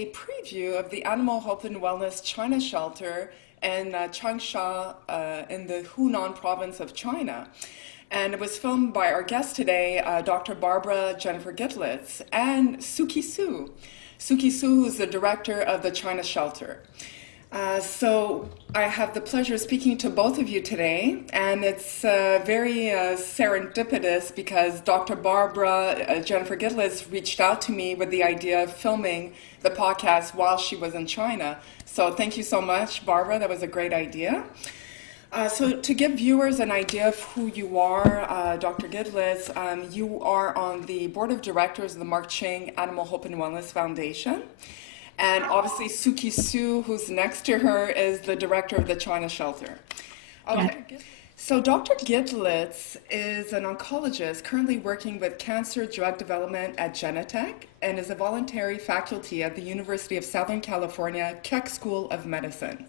a preview of the Animal Health and Wellness China Shelter in Changsha in the Hunan province of China. And it was filmed by our guest today, Dr. Barbara Jennifer Gitlitz and Suki Su. Suki Su, who's the director of the China Shelter. So I have the pleasure of speaking to both of you today, and it's very serendipitous because Dr. Barbara Jennifer Gitlitz reached out to me with the idea of filming the podcast while she was in China. So thank you so much, Barbara. That was a great idea. So to give viewers an idea of who you are, Dr. Gitlitz, you are on the board of directors of the Marc Ching Animal Hope and Wellness Foundation. And obviously Suki Su, who's next to her, is the director of the China Shelter. Okay. Yeah. So Dr. Gitlitz is an oncologist currently working with cancer drug development at Genentech and is a voluntary faculty at the University of Southern California Keck School of Medicine.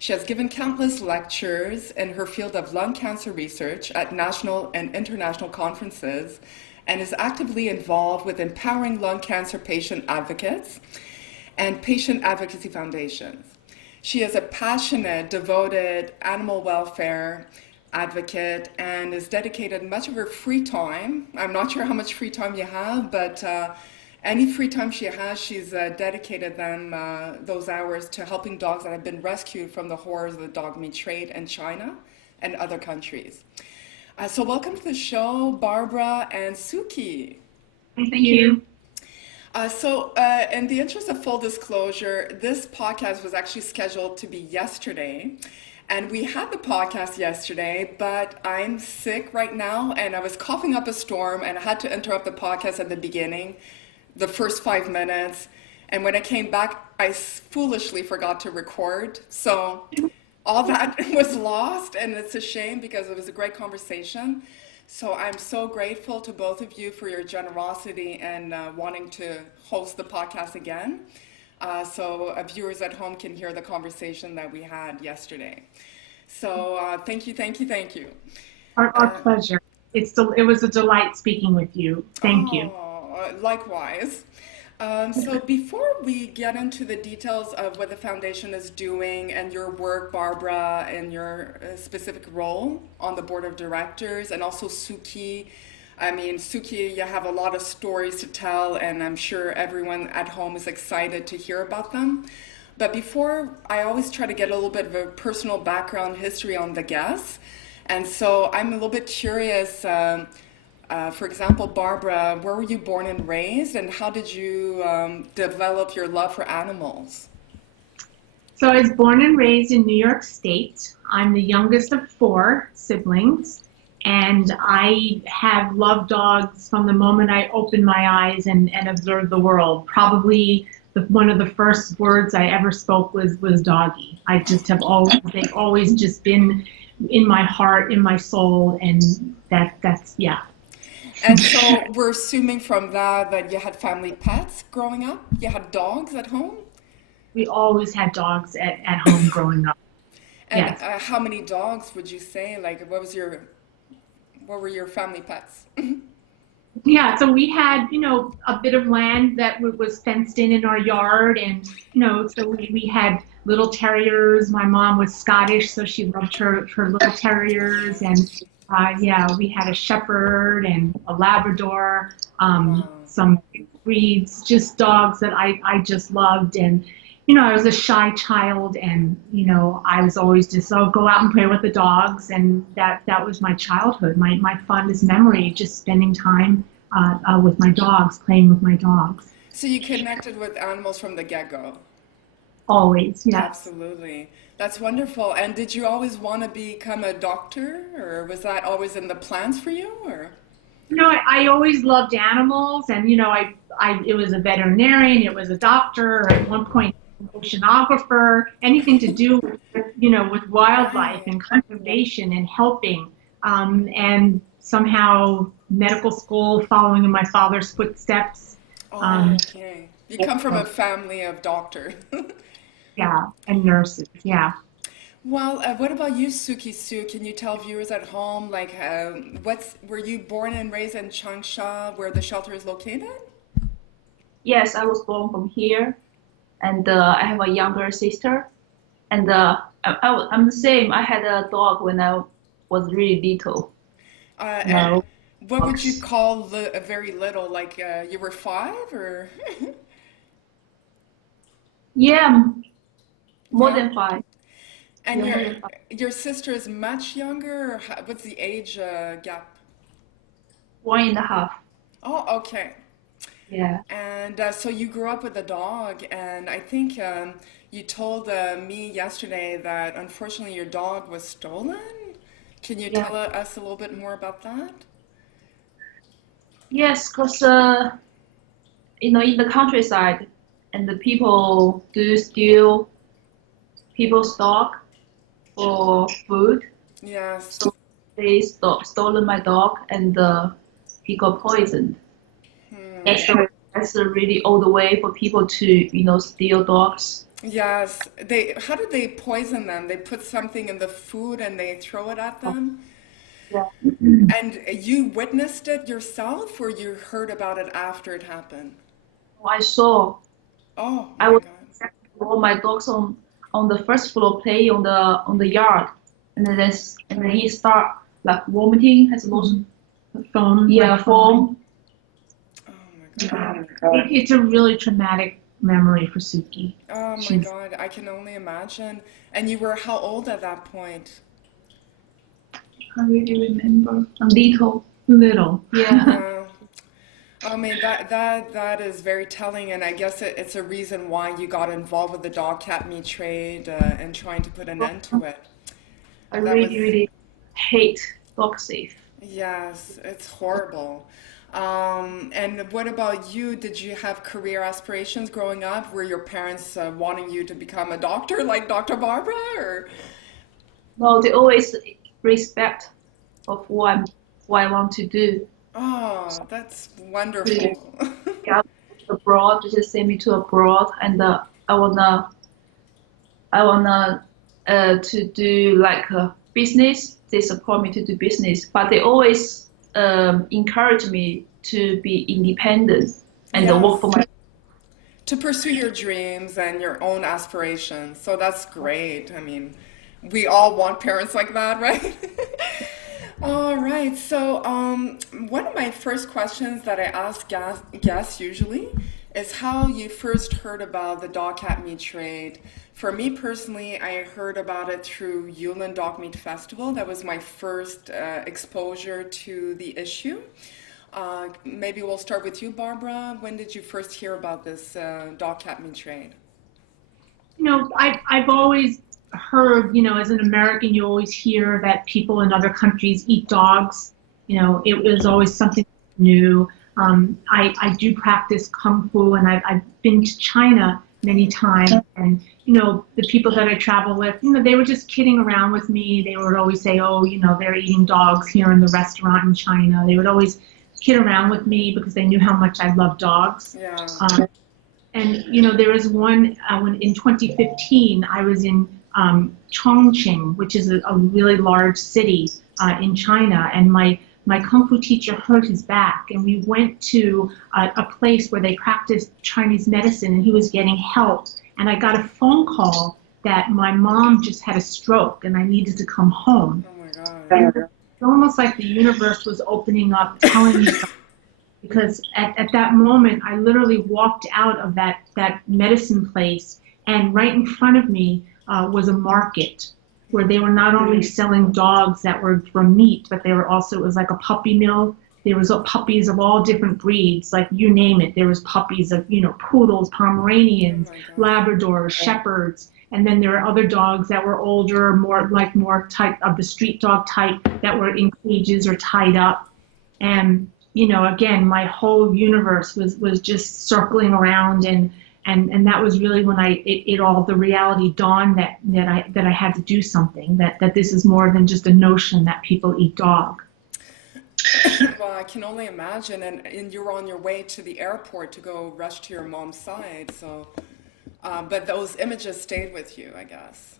She has given countless lectures in her field of lung cancer research at national and international conferences and is actively involved with empowering lung cancer patient advocates and patient advocacy foundations. She is a passionate, devoted animal welfare advocate and is dedicated much of her free time. I'm not sure how much free time you have, but any free time she has, she's dedicated them those hours to helping dogs that have been rescued from the horrors of the dog meat trade in China and other countries. So welcome to the show, Barbara and Suki. Thank you. So in the interest of full disclosure, this podcast was actually scheduled to be yesterday. And we had the podcast yesterday, but I'm sick right now and I was coughing up a storm and I had to interrupt the podcast at the beginning, the first 5 minutes. And when I came back, I foolishly forgot to record. So all that was lost, and it's a shame because it was a great conversation. So I'm so grateful to both of you for your generosity and wanting to host the podcast again. So viewers at home can hear the conversation that we had yesterday. So thank you, thank you, thank you. Our pleasure. It was a delight speaking with you. Thank you. Likewise. So before we get into the details of what the foundation is doing and your work, Barbara, and your specific role on the board of directors, and also Suki, Suki, you have a lot of stories to tell, and I'm sure everyone at home is excited to hear about them. But before, I always try to get a little bit of a personal background history on the guests. And so I'm a little bit curious, for example, Barbara, where were you born and raised, and how did you develop your love for animals? So I was born and raised in New York State. I'm the youngest of 4 siblings, and I have loved dogs from the moment I opened my eyes and observed the world. Probably one of the first words I ever spoke was doggy. I just have they've always just been in my heart, in my soul, and that's, yeah. And so we're assuming from that you had family pets growing up? You had dogs at home? We always had dogs at home growing up. And yes. How many dogs would you say? Like, what were your family pets? Yeah, so we had, a bit of land that was fenced in our yard, and, so we had little terriers. My mom was Scottish, so she loved her little terriers, and we had a shepherd and a Labrador, some breeds, just dogs that I just loved. And, I was a shy child, and, I was always just, go out and play with the dogs. And that was my childhood, my fondest memory, just spending time with my dogs, playing with my dogs. So you connected with animals from the get-go? Always, yes. Absolutely. That's wonderful. And did you always want to become a doctor, or was that always in the plans for you? Or I always loved animals, and it was a veterinarian, it was a doctor, or at one point an oceanographer, anything to do with wildlife and conservation and helping, and somehow medical school, following in my father's footsteps. Okay. You come from a family of doctors. Yeah, and nurses, yeah. Well, what about you, Suki Su? Can you tell viewers at home, were you born and raised in Changsha, where the shelter is located? Yes, I was born from here. and I have a younger sister. And I'm the same. I had a dog when I was really little. And No what would you dogs. call a very little? Like you were five or? Yeah, more Yeah. than five. And Yeah, more than five. your sister is much younger, or what's the age gap? 1.5. Oh, okay. Yeah. And so you grew up with a dog, and I think you told me yesterday that unfortunately your dog was stolen. Can you Yeah. tell us a little bit more about that? Yes, because in the countryside, and the people do steal people's dog for food. Yes. So they stolen my dog, and he got poisoned. Hmm. That's a really old way for people to steal dogs. Yes. How did they poison them? They put something in the food and they throw it at them? Yeah. And you witnessed it yourself, or you heard about it after it happened? I saw. Oh I my was God. all my dogs on the first floor play on the yard, and then he start like vomiting, has lotion, Foam, yeah, like foaming. foam. Oh my God. Yeah. It's a really traumatic memory for Suki. Oh my She's God. I can only imagine. And you were how old at that point? I really remember. A little, little. yeah. Yeah. I mean that is very telling, and I guess it's a reason why you got involved with the dog cat meat trade and trying to put an end to it. I That was really, really hate dog safe. yes, it's horrible. And what about you? Did you have career aspirations growing up? Were your parents wanting you to become a doctor like Dr. Barbara? Or No, they always respect of what I want to do. oh, that's Really, wonderful. yeah, abroad, they just send me to abroad, and I wanna I wanna to do like a business. They support me to do business, but they always encourage me to be independent and work for Yes. my. To pursue your dreams and your own aspirations. So that's great. I mean, we all want parents like that, right? All right. So, one of my first questions that I ask guests usually is how you first heard about the dog cat meat trade. For me personally, I heard about it through Yulin Dog Meat Festival. That was my first exposure to the issue. Maybe we'll start with you, Barbara. When did you first hear about this dog cat meat trade? I've always heard, as an American, you always hear that people in other countries eat dogs. It was always something new. I do practice kung fu, and I've been to China many times, and the people that I travel with, they were just kidding around with me. They would always say, "Oh, they're eating dogs here in the restaurant in China." They would always kid around with me because they knew how much I love dogs. Yeah. And there was one when in 2015 I was in Chongqing, which is a really large city in China, and my kung fu teacher hurt his back, and we went to a place where they practiced Chinese medicine, and he was getting help. And I got a phone call that my mom just had a stroke, and I needed to come home. Oh my God. And it's almost like the universe was opening up, telling me something, because at that moment I literally walked out of that medicine place, and right in front of me was a market where they were not only selling dogs that were for meat, but they were also, it was like a puppy mill. There was puppies of all different breeds, like you name it. There was puppies of poodles, Oh Pomeranians, my God. Labradors, Shepherds, and then there were other dogs that were older, more type of the street dog type, that were in cages or tied up. And again, my whole universe was just circling around, and that was really when it all, the reality dawned that I had to do something, that this is more than just a notion that people eat dog. Well, I can only imagine. And you were on your way to the airport to go rush to your mom's side. So, but those images stayed with you, I guess.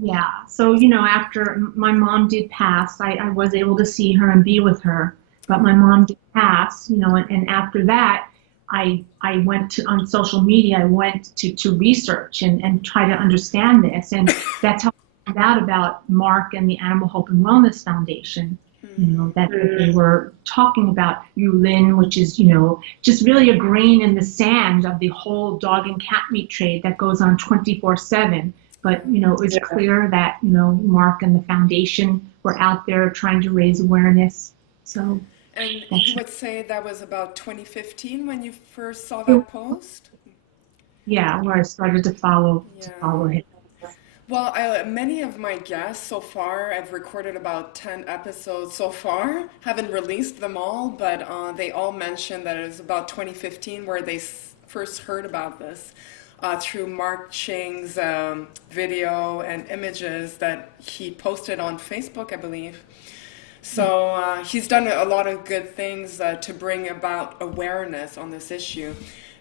Yeah. So, after my mom did pass, I was able to see her and be with her, but my mom did pass, and after that, I went to on social media. I went to research and try to understand this, and that's how I found out about Marc and the Animal Hope and Wellness Foundation. That they were talking about Yulin, which is, just really a grain in the sand of the whole dog and cat meat trade that goes on 24/7. But, it was clear that, Marc and the foundation were out there trying to raise awareness. So. And you would say that was about 2015 when you first saw that post? Yeah, where I started to follow him. Well, many of my guests so far, I've recorded about 10 episodes so far, haven't released them all, but they all mentioned that it was about 2015 where they first heard about this through Marc Ching's video and images that he posted on Facebook, I believe. So he's done a lot of good things to bring about awareness on this issue.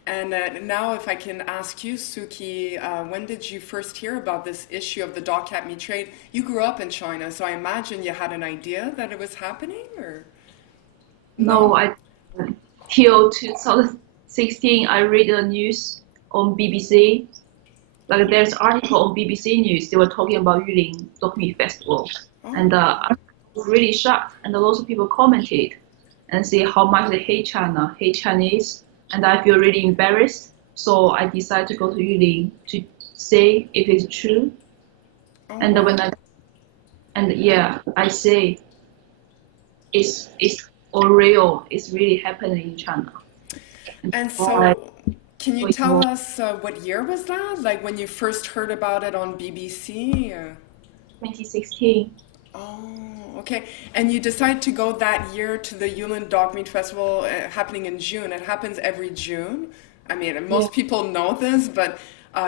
And now if I can ask you, Suki, when did you first hear about this issue of the dog-cat meat trade? You grew up in China, so I imagine you had an idea that it was happening, or? No, till 2016, I read the news on BBC. Like there's article on BBC News, they were talking about Yulin Dog Meat Festival. Oh. And I was really shocked, and lots of people commented and say how much they hate China, hate Chinese. And I feel really embarrassed, so I decided to go to Yulin to say if it's true. Oh. And I say it's all real. It's really happening in China. And so, can you tell us what year was that? Like when you first heard about it on BBC? 2016. Oh, okay. And you decided to go that year to the Yulin Dog Meat Festival happening in June. It happens every June. I mean, most people know this, but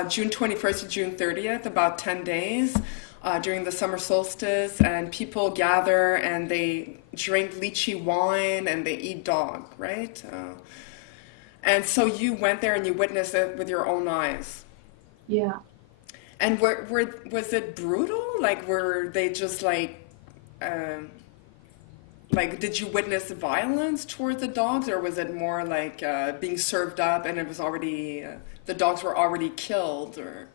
June 21st to June 30th, about 10 days during the summer solstice, and people gather and they drink lychee wine and they eat dog, right? And so you went there and you witnessed it with your own eyes. Yeah. And was it brutal? Like, were they just like, did you witness violence toward the dogs, or was it more like being served up and it was already, the dogs were already killed, or?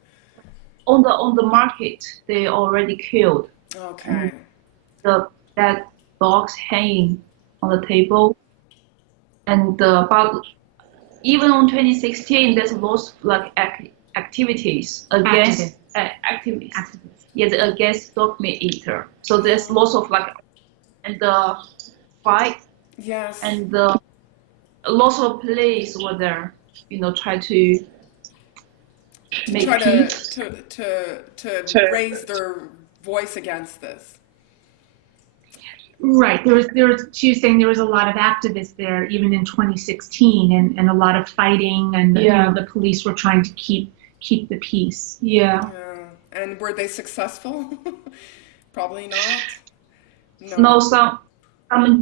On the market, they already killed. Okay. That dogs hanging on the table, and but even on 2016, there's lots of like activities against activists. Yes, against dog meat eater. So there's lots of like and the fight. Yes. And lots of police were there, try to make peace. To raise their voice against this. Right. She was saying there was a lot of activists there even in 2016 and a lot of fighting, and the police were trying to keep the peace. Yeah. And were they successful? Probably not. No, some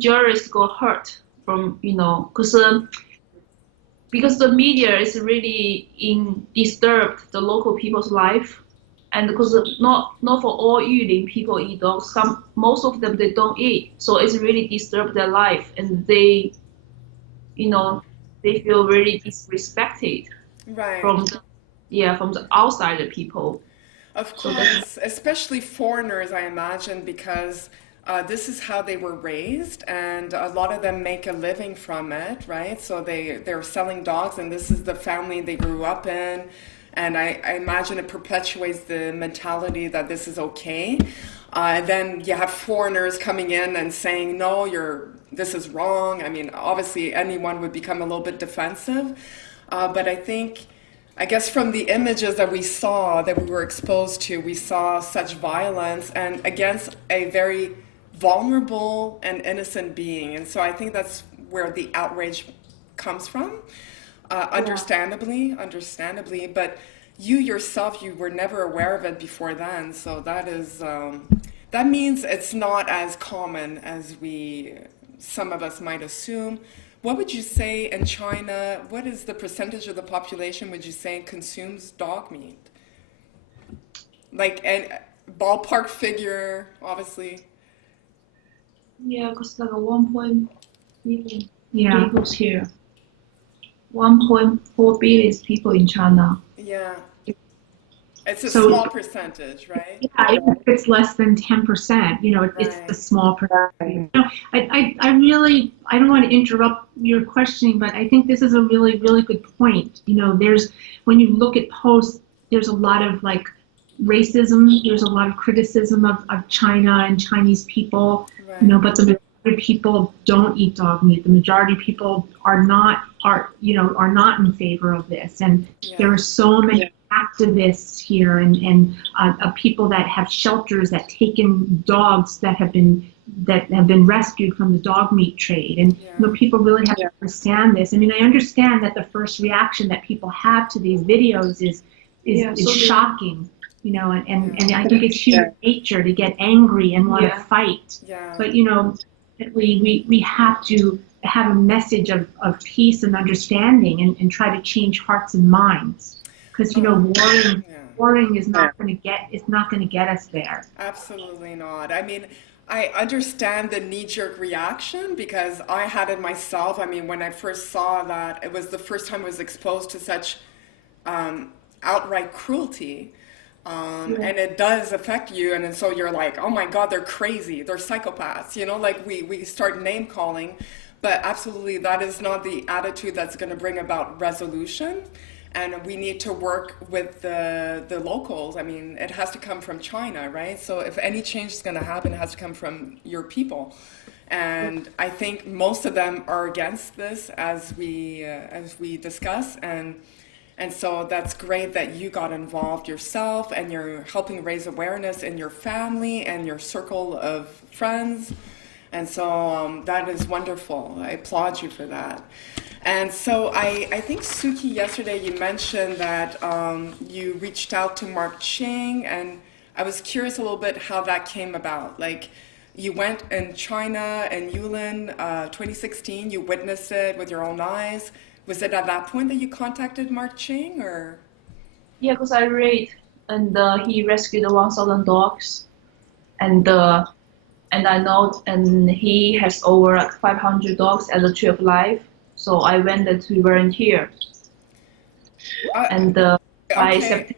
jurists got hurt from, because the media is really disturbed the local people's life, and because not for all Yulin people eat dogs, most of them they don't eat, so it's really disturbed their life, and they feel really disrespected from the outsider people. Of course, especially foreigners, I imagine, because this is how they were raised, and a lot of them make a living from it, right? So they're selling dogs, and this is the family they grew up in, and I imagine it perpetuates the mentality that this is okay. Then you have foreigners coming in and saying, no, this is wrong. I mean, obviously anyone would become a little bit defensive, but I guess from the images that we saw, that we were exposed to, we saw such violence and against a very vulnerable and innocent being. And so I think that's where the outrage comes from, understandably, but you yourself, you were never aware of it before then. So that means it's not as common as some of us might assume. What would you say in China, what is the percentage of the population, would you say, consumes dog meat? Like a ballpark figure, obviously. Yeah, because like a 1 million Yeah. people here. 1.4 billion people in China. Yeah. It's a So small percentage, right? yeah, even if it's less than 10%, it's a Right. small percentage. I don't want to interrupt your questioning, but I think this is a really, really good point. When you look at posts, there's a lot of like racism, there's a lot of criticism of China and Chinese people, Right. but the majority of people don't eat dog meat. The majority of people are not in favor of this. And Yeah. there are so many activists here and people that have shelters that take in dogs that have been rescued from the dog meat trade. And Yeah. people really have to understand this. I mean, I understand that the first reaction that people have to these videos is shocking, and I think it's human nature to get angry and want to fight. Yeah. But we have to have a message of peace and understanding and try to change hearts and minds. Because warring is not going to get us there. Absolutely not. I mean, I understand the knee-jerk reaction because I had it myself. I mean, when I first saw that, it was the first time I was exposed to such outright cruelty. And it does affect you, and then so you're like, oh my God, they're crazy, they're psychopaths, like we start name calling, but absolutely that is not the attitude that's going to bring about resolution. And we need to work with the locals. I mean, it has to come from China, right? So if any change is going to happen, it has to come from your people. And I think most of them are against this, as we discuss. And so that's great that you got involved yourself and you're helping raise awareness in your family and your circle of friends. And so that is wonderful. I applaud you for that. And so I think, Suki, yesterday you mentioned that you reached out to Marc Ching, and I was curious a little bit how that came about. Like, you went in China and Yulin 2016, you witnessed it with your own eyes. Was it at that point that you contacted Marc Ching, or? Yeah, because I read, and he rescued 1,000 dogs, and I know, and he has over like 500 dogs at the Tree of Life. So I went there to volunteer, and I accepted.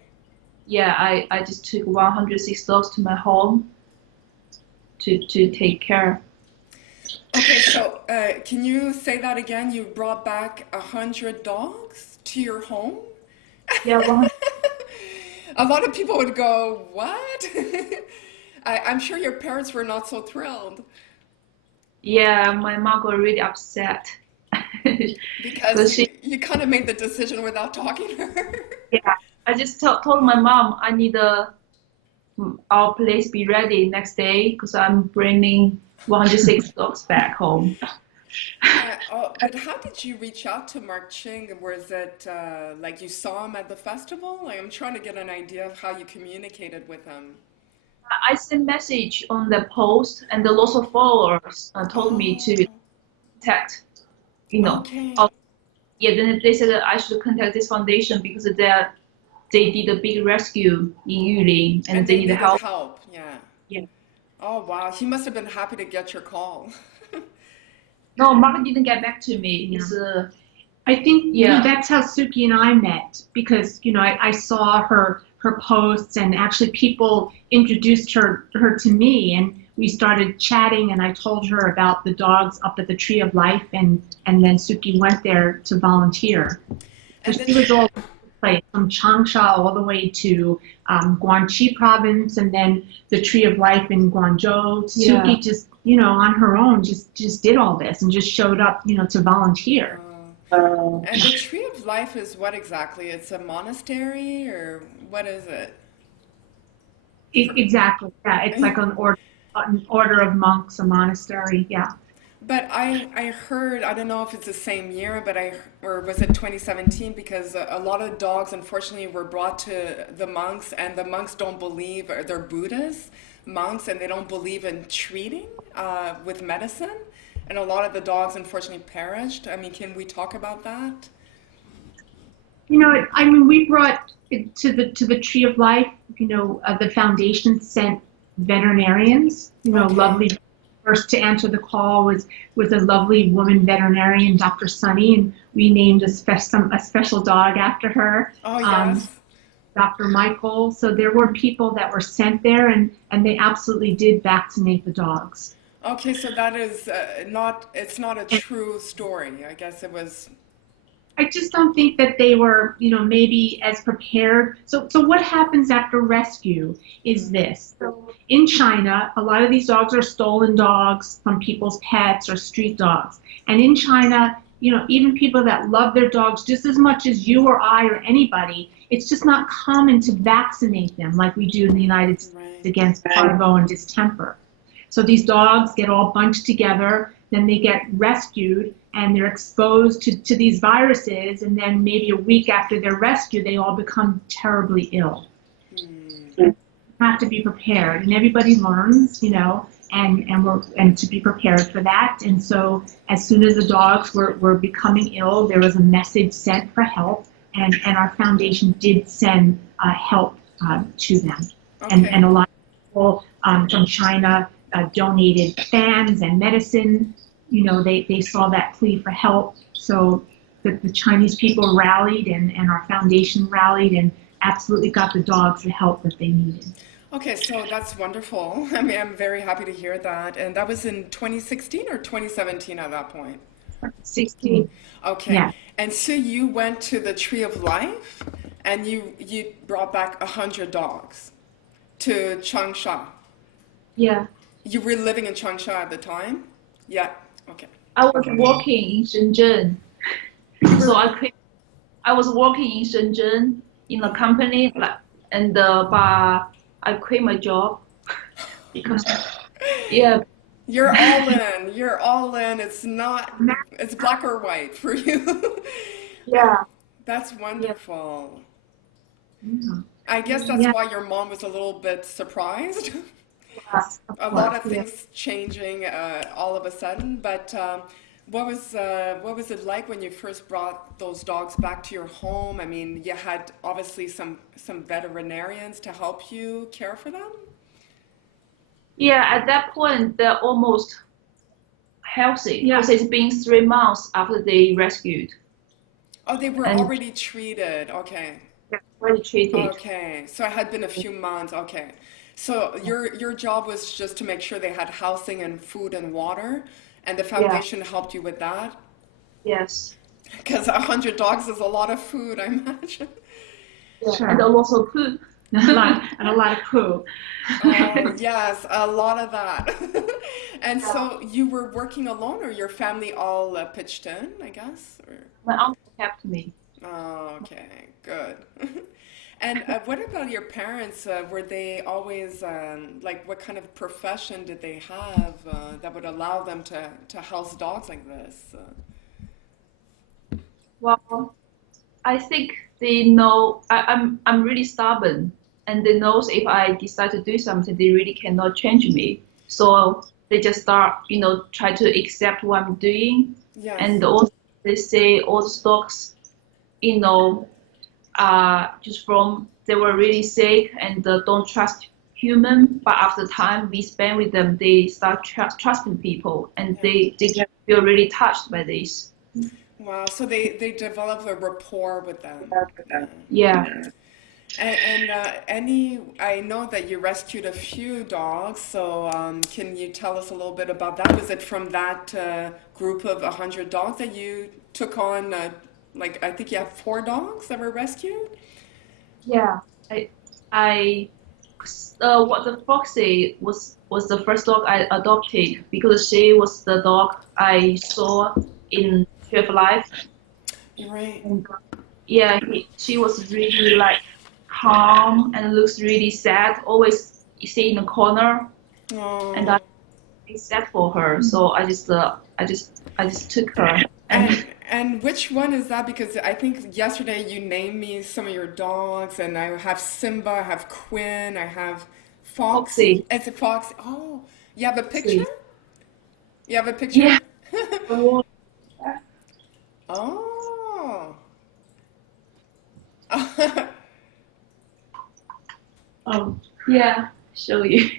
Yeah, I just took 106 dogs to my home to take care. Okay, so can you say that again? You brought back 100 dogs to your home? Yeah, 100. A lot of people would go, what? I'm sure your parents were not so thrilled. Yeah, my mom got really upset. Because you kind of made the decision without talking to her. Yeah, I just told my mom I need our place be ready next day because I'm bringing 106 dogs back home. But how did you reach out to Marc Ching? Was it like you saw him at the festival? Like, I'm trying to get an idea of how you communicated with him. I sent message on the post, and the lots of followers told me to contact, Okay. Yeah, then they said that I should contact this foundation because they did a big rescue in Yulin and they needed help. Yeah. Yeah. Oh, wow. He must have been happy to get your call. No, Mark didn't get back to me. Yeah. I think that's how Suki and I met, because I saw her posts, and actually people introduced her to me, and we started chatting, and I told her about the dogs up at the Tree of Life, and then Suki went there to volunteer. And she was all over the place, from Changsha all the way to Guangxi province, and then the Tree of Life in Guangzhou. Suki just on her own just did all this and just showed up to volunteer. And the Tree of Life is what exactly? It's a monastery, or what is it? Exactly. Yeah, it's like an order of monks, a monastery. Yeah. But I heard, I don't know if it's the same year, but or was it 2017? Because a lot of dogs, unfortunately, were brought to the monks, and the monks don't believe, or they're Buddhist monks, and they don't believe in treating with medicine. And a lot of the dogs, unfortunately, perished. I mean, can we talk about that? I mean, we brought it to the Tree of Life. The foundation sent veterinarians, lovely first to answer the call was a lovely woman veterinarian, Dr. Sunny, and we named a special dog after her. Oh, yes. Dr. Michael. So there were people that were sent there, and they absolutely did vaccinate the dogs. Okay, so that is it's not a true story. I guess it was. I just don't think that they were, maybe as prepared. So what happens after rescue is this. So in China, a lot of these dogs are stolen dogs from people's pets or street dogs. And in China, even people that love their dogs just as much as you or I or anybody, it's just not common to vaccinate them like we do in the United States against parvo and distemper. So these dogs get all bunched together, then they get rescued, and they're exposed to these viruses, and then maybe a week after their rescue, they all become terribly ill. You have to be prepared, and everybody learns, and to be prepared for that. And so as soon as the dogs were becoming ill, there was a message sent for help, and our foundation did send help to them. Okay. And a lot of people from China donated fans and medicine. They saw that plea for help. So the Chinese people rallied, and our foundation rallied, and absolutely got the dogs the help that they needed. Okay, so that's wonderful. I mean, I'm very happy to hear that. And that was in 2016 or 2017 at that point? 16. Okay. Yeah. And so you went to the Tree of Life, and you brought back 100 dogs to Changsha. Yeah. You were living in Changsha at the time? Yeah. Okay. I was working in Shenzhen. So I was working in Shenzhen in a company, and but I quit my job because, yeah, You're all in. You're all in. It's black or white for you. yeah, That's yeah, wonderful. Yeah. I guess that's Yeah. why your mom was a little bit surprised. Yes, of A lot of course. Yeah. things changing all of a sudden. But what was it like when you first brought those dogs back to your home? I mean, you had obviously some veterinarians to help you care for them. yeah. At that point, they're almost healthy Yeah. because it's been 3 months after they rescued Oh, they were and already treated. Okay. already treated. Okay. So it had been a few months. Okay. So your job was just to make sure they had housing and food and water, and the Yeah, foundation helped you with that? yes, Because 100 dogs is a lot of food, I imagine. yeah, Sure. and a lot of food. And a lot of poo. Oh, yes, a lot of that. And Yeah. so you were working alone, or your family all pitched in, I guess? Or... My uncle helped me. Oh, okay, good. And what about your parents? Were they always like, what kind of profession did they have that would allow them to house dogs like this? Well, I think they know I'm really stubborn, and they knows if I decide to do something, they really cannot change me. So they just start, try to accept what I'm doing, Yes. and also they say all the stocks, you know, just from they were really sick and don't trust human. But after time we spend with them, they start trusting people, and Yeah. they get feel really touched by this. Wow. So they develop a rapport with them. Yeah. Yeah. I know that you rescued a few dogs, so can you tell us a little bit about that? Was it from that group of 100 dogs that you took on, like, I think you have 4 dogs that were rescued? Yeah, I, what the Foxy was the first dog I adopted because she was the dog I saw in Tree of Life. You're right. And yeah, she was really like calm and looks really sad. Always stay in the corner, and I Oh, feel sad for her. So I just took her. And and which one is that? Because I think yesterday you named me some of your dogs, and I have Simba, I have Quinn, I have Foxy. Foxy, It's a Foxy. Oh, you have a picture? Foxy. You have a picture? Yeah. Oh, Oh. oh, yeah. Show you.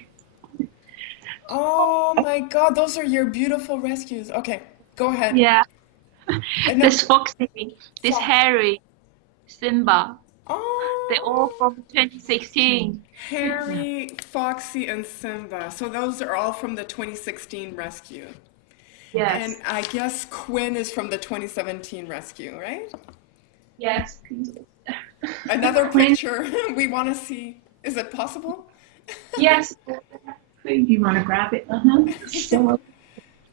Oh my God, those are your beautiful rescues. Okay, go ahead. Yeah, And this then Foxy, this Fox. Harry, Simba, they all Oh, from 2016. Yeah. Harry, Foxy, and Simba. So those are all from the 2016 rescue. And Yes, I guess Quinn is from the 2017 rescue, right? yes, Another Quinn, picture we want to see. Is it possible? yes. do you want to grab it? So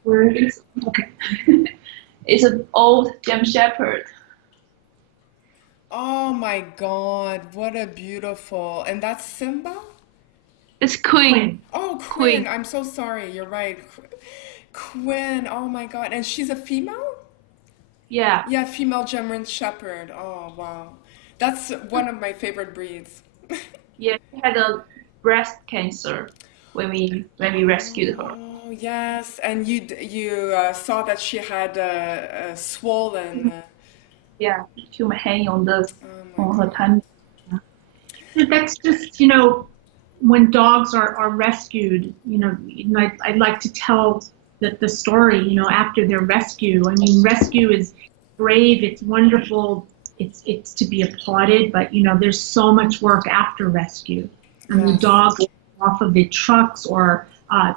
where is okay? It's an old German Shepherd. Oh my God, what a beautiful. And that's Simba? It's Queen. Quinn. Oh, Quinn. Queen. I'm so sorry. You're right. Quinn. Oh my God. And she's a female? Yeah, Yeah, female German Shepherd. Oh, wow. That's one of my favorite breeds. yeah. She had a breast cancer when we rescued her. Oh, yes. And you saw that she had a swollen. Yeah, she was hanging on the Oh my on her God. tummy. That's just, when dogs are rescued, I'd like to tell the story, after their rescue. I mean, rescue is brave, it's wonderful, it's to be applauded, but, there's so much work after rescue. And the Yes. dogs off of the trucks or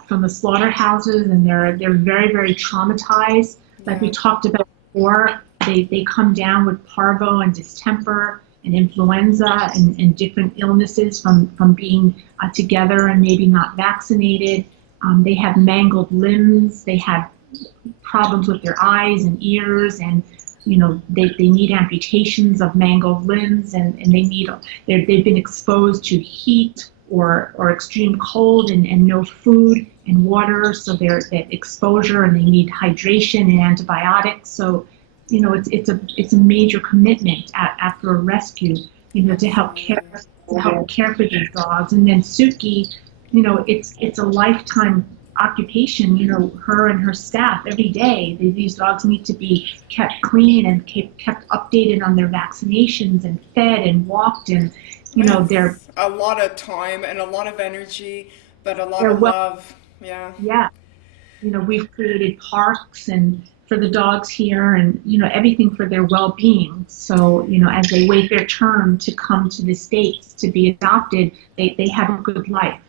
from the slaughterhouses, and they're very, very traumatized. Like we Yeah. talked about before, they come down with parvo and distemper and influenza and different illnesses from being together and maybe not vaccinated. They have mangled limbs. They have problems with their eyes and ears, and they need amputations of mangled limbs, and they've been exposed to heat or extreme cold and no food and water, so they're that exposure, and they need hydration and antibiotics. So it's a major commitment after a rescue, to help care Absolutely. for these dogs. And then Suki, it's a lifetime occupation. Her and her staff every day. These dogs need to be kept clean and kept updated on their vaccinations and fed and walked, and they're It's a lot of time and a lot of energy, but a lot they're of well. love. Yeah. Yeah, we've created parks and for the dogs here, and everything for their well-being. So as they wait their turn to come to the States to be adopted, they have a good life.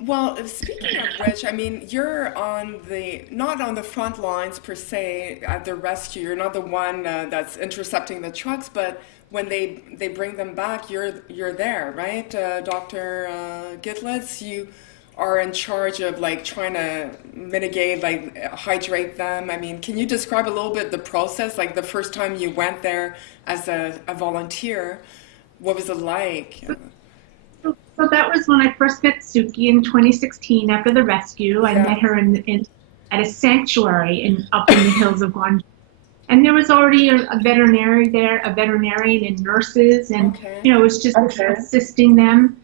Well, speaking of which, I mean, you're not on the front lines per se at the rescue. You're not the one that's intercepting the trucks, but when they bring them back, you're there, right? Dr. Gitlitz, you are in charge of like trying to mitigate, like hydrate them. I mean, can you describe a little bit the process, like the first time you went there as a volunteer? What was it like? So that was when I first met Suki in 2016 after the rescue. I Yeah. met her at a sanctuary up in the hills of Guangzhou. And there was already a veterinary there, a veterinarian and nurses, and Okay. it was just assisting them.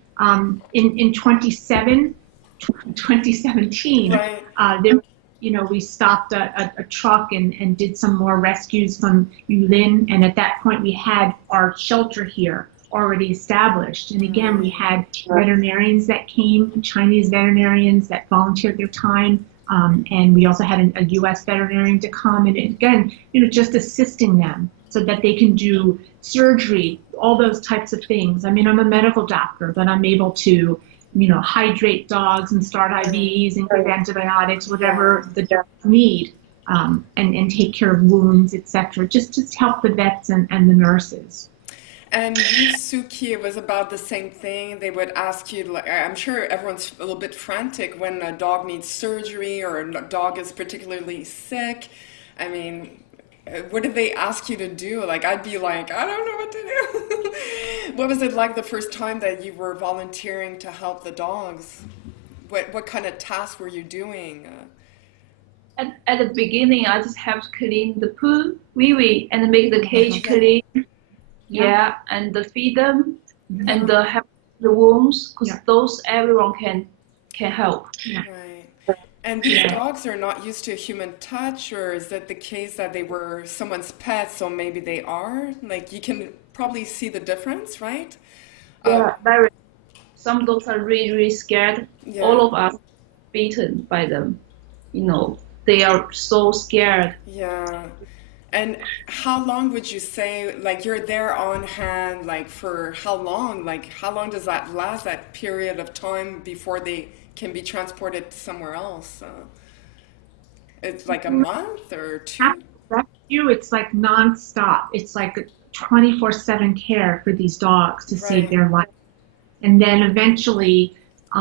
In 2017, Right. there, we stopped a truck and did some more rescues from Yulin, and at that point we had our shelter here already established. And again, we had veterinarians that came, Chinese veterinarians that volunteered their time. And we also had a U.S. veterinarian to come, and again, just assisting them so that they can do surgery, all those types of things. I mean, I'm a medical doctor, but I'm able to, hydrate dogs and start IVs and give antibiotics, whatever the dogs need, and take care of wounds, etc. Just help the vets and the nurses. And you, Suki, it was about the same thing. They would ask you, like, I'm sure everyone's a little bit frantic when a dog needs surgery or a dog is particularly sick. I mean, what did they ask you to do? Like, I'd be like, I don't know what to do. What was it like the first time that you were volunteering to help the dogs? What kind of tasks were you doing? At the beginning, I just have to clean the poo, wee wee, and make the cage Yeah. clean. Yeah. Yeah, and feed them, Mhm. and help the wounds, because Yeah. those everyone can help. Right. And these Yeah. dogs are not used to human touch, or is it the case that they were someone's pet, so maybe they are? Like you can probably see the difference, right? Yeah, very. Some dogs are really, really scared. Yeah. All of us beaten by them. They are so scared. Yeah. And how long would you say, like, you're there on hand, like, for how long? Like, how long does that last, that period of time before they can be transported somewhere else? It's like a month or two? After rescue, it's like nonstop. It's like a 24/7 care for these dogs to save Right. their life. And then eventually,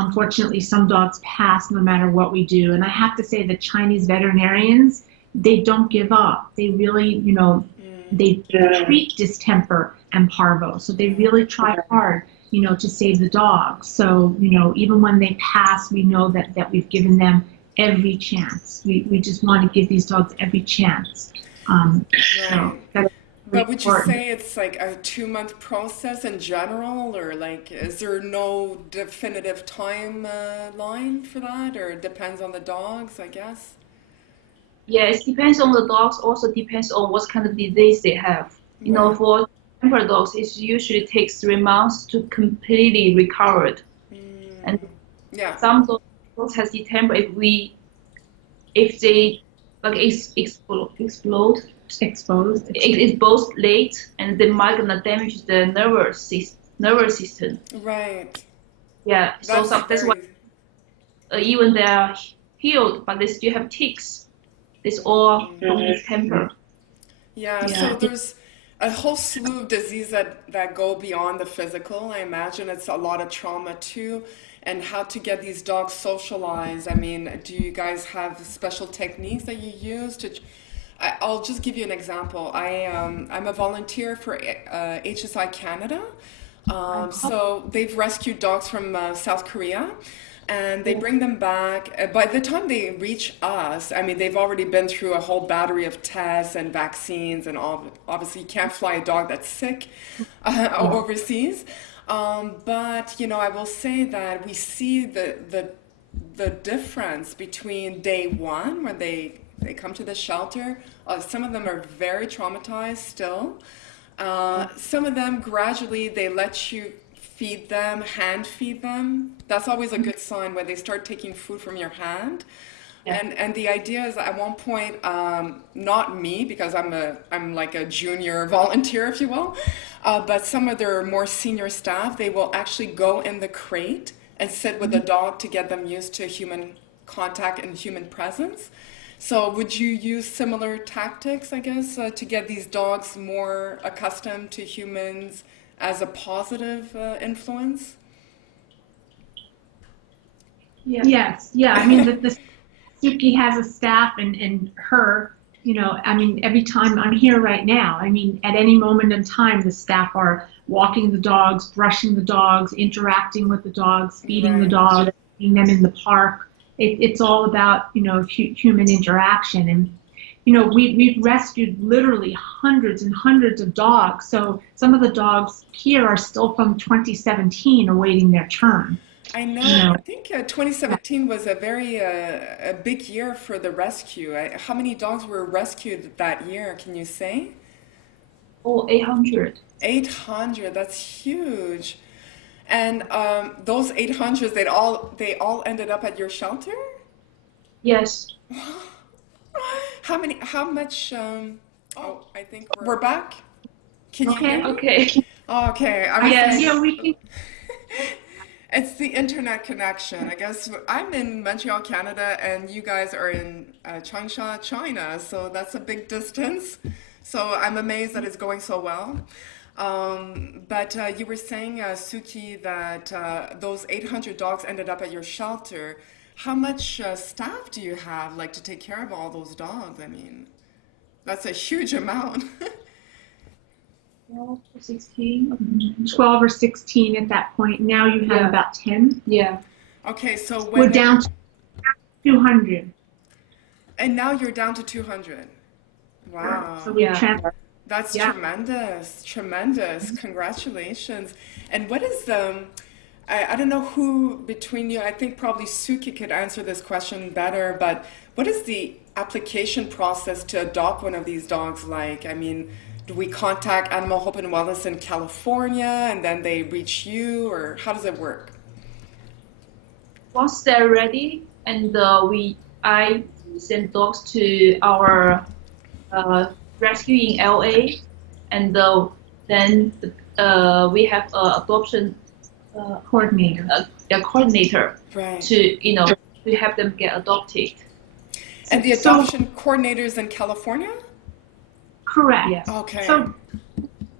unfortunately, some dogs pass no matter what we do. And I have to say the Chinese veterinarians, they don't give up. They really, they treat distemper and parvo. So they really try hard, to save the dogs. So, even when they pass, we know that we've given them every chance. We just want to give these dogs every chance. So Right. that's really But would you important. say it's like a 2-month process in general, or like, is there no definitive line for that, or it depends on the dogs, I guess? Yeah, it depends on the dogs. Also depends on what kind of disease they have. Right. For temper dogs, it usually takes 3 months to completely recover. And Yeah. some dogs has distemper if they like Exposed. it is both late and they might gonna damage the nervous system. Right. Yeah, so That's that's why very, even they are healed, but they still have tics. It's all from distemper. yeah, so Yeah. there's a whole slew of diseases that go beyond the physical. I imagine it's a lot of trauma too, and how to get these dogs socialized. I mean, do you guys have special techniques that you use to? I'll just give you an example. I'm a volunteer for HSI Canada. So they've rescued dogs from South Korea, and they bring them back. By the time they reach us, I mean, they've already been through a whole battery of tests and vaccines, and all. Obviously, you can't fly a dog that's sick overseas. But I will say that we see the difference between day one when they come to the shelter. Some of them are very traumatized still. Some of them gradually they let you feed them, hand feed them. That's always a good sign when they start taking food from your hand. Yeah. And the idea is at one point, not me because I'm like a junior volunteer, if you will, but some of their more senior staff, they will actually go in the crate and sit with the dog to get them used to human contact and human presence. So would you use similar tactics, I guess, to get these dogs more accustomed to humans as a positive influence? Yeah. Yes, yeah. I mean, the Suki has a staff, and her, I mean, every time I'm here right now, I mean, at any moment in time, the staff are walking the dogs, brushing the dogs, interacting with the dogs, feeding the Right. dogs, feeding them in the park. It's all about, human interaction. And, we've rescued literally hundreds and hundreds of dogs. So some of the dogs here are still from 2017 awaiting their turn. I You know. know, I think 2017 was a big year for the rescue. How many dogs were rescued that year? Can you say? Or 800. 800. That's huge. And those 800s, they all ended up at your shelter? Yes. How many? How much? Oh, I think we're back. Can you hear okay. me? Okay. Okay, I was Yes. Yeah, saying we can. it's the internet connection. I guess I'm in Montreal, Canada, and you guys are in Changsha, China. So that's a big distance. So I'm amazed that it's going so well. But you were saying, Suki, that those 800 dogs ended up at your shelter. How much staff do you have, like, to take care of all those dogs? I mean, that's a huge amount. 12 to 16. 12 or 16 at that point. Now you have Yeah. about 10. Yeah. Okay, so We're when down to 200. and now you're down to 200. So Wow. we've Yeah. That's Yeah. tremendous, tremendous. Congratulations. And what is I don't know who between you, I think probably Suki could answer this question better, but what is the application process to adopt one of these dogs like? I mean, do we contact Animal Hope and Wellness in California and then they reach you, or how does it work? Once they're ready, and I send dogs to our rescue in LA, and then we have a adoption Coordinator. a coordinator Right. to help them get adopted. And the So adoption coordinators in California? correct. Yeah. Okay. So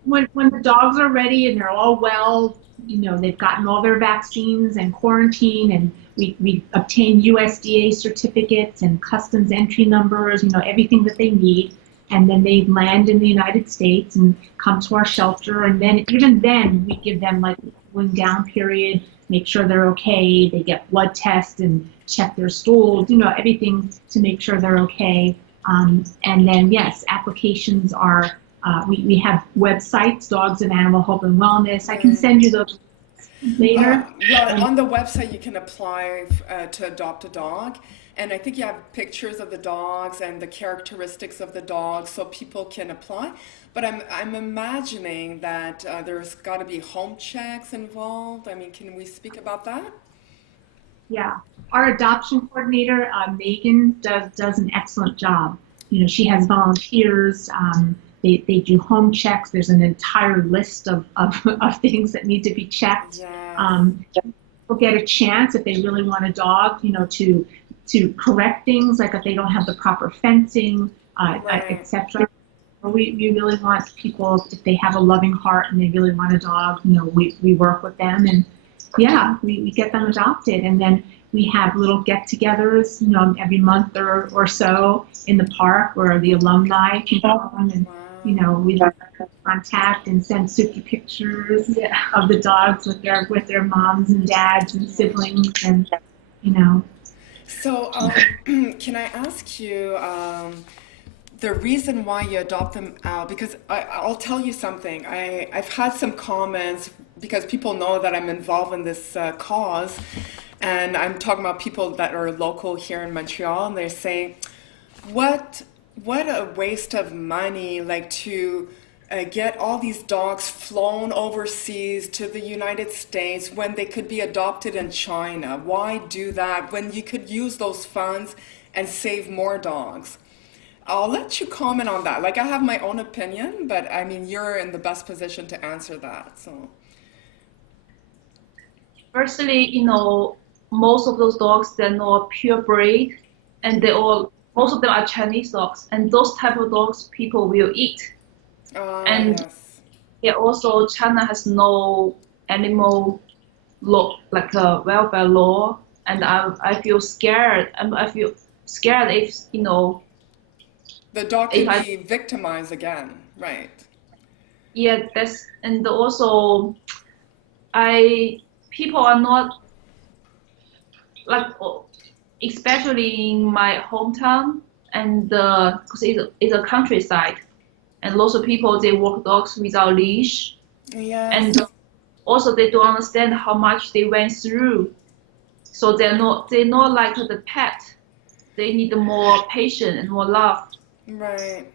when the dogs are ready and they're all well, they've gotten all their vaccines and quarantine, and we obtain USDA certificates and customs entry numbers, everything that they need. And then they land in the United States and come to our shelter. And then even then we give them like a cooling down period, make sure they're okay. They get blood tests and check their stools, everything to make sure they're okay. And then, yes, applications are, we have websites, Dogs of Animal Health and Wellness. I can send you those later. Yeah, on the website you can apply to adopt a dog. And I think you have pictures of the dogs and the characteristics of the dogs so people can apply. But I'm imagining that there's got to be home checks involved. I mean, can we speak about that? Yeah, our adoption coordinator, Megan, does an excellent job. She has volunteers. They do home checks. There's an entire list of things that need to be checked. Yeah. People get a chance if they really want a dog, to correct things, like if they don't have the proper fencing, Right. etc. We really want people, if they have a loving heart and they really want a dog, we work with them, and yeah, we get them adopted. And then we have little get-togethers, every month or so in the park where the alumni can come, and Wow. we contact and send Suki pictures of the dogs with their moms and dads and siblings, and you know. So, can I ask you the reason why you adopt them out? Because I'll tell you something. I've had some comments because people know that I'm involved in this cause, and I'm talking about people that are local here in Montreal, and they say, what a waste of money, like to get all these dogs flown overseas to the United States when they could be adopted in China. Why do that when you could use those funds and save more dogs? I'll let you comment on that. Like, I have my own opinion, but I mean, you're in the best position to answer that. So, Firstly, most of those dogs, they're not purebred, and most of them are Chinese dogs, and those type of dogs people will eat. And yes. yeah, also China has no animal law, like a welfare law, and I feel scared. I feel scared The dog if could I be victimized again, right? yeah, that's, and also I people are not like, especially in my hometown, and because it's a countryside, and lots of people they walk dogs without leash, and Yes. also they don't understand how much they went through, so they're not like the pet. They need more patience and more love. Right.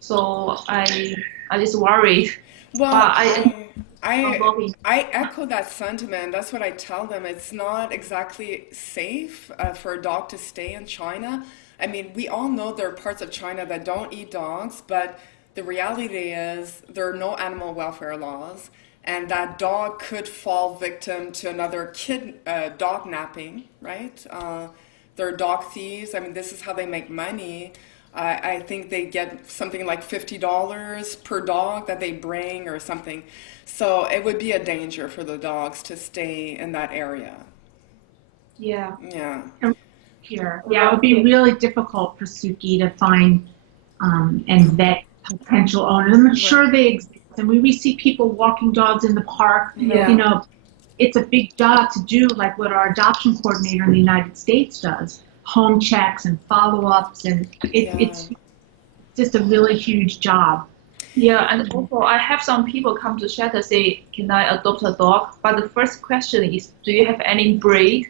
So I just worried, Well, but I I I I echo that sentiment. That's what I tell them. It's not exactly safe for a dog to stay in China. I mean, we all know there are parts of China that don't eat dogs, but the reality is there are no animal welfare laws, and that dog could fall victim to another kid dog napping, right? They're dog thieves. I mean, this is how they make money. I think they get something like $50 per dog that they bring or something. So it would be a danger for the dogs to stay in that area. yeah. Yeah. Here. Yeah, it would be really difficult for Suki to find and vet potential owners. I'm Right. sure they exist, and we see people walking dogs in the park. Yeah. It's a big job to do, like what our adoption coordinator in the United States does, home checks and follow-ups, and Yeah. it's just a really huge job. Yeah, and also I have some people come to shelter say, "Can I adopt a dog?" But the first question is, "Do you have any breed?"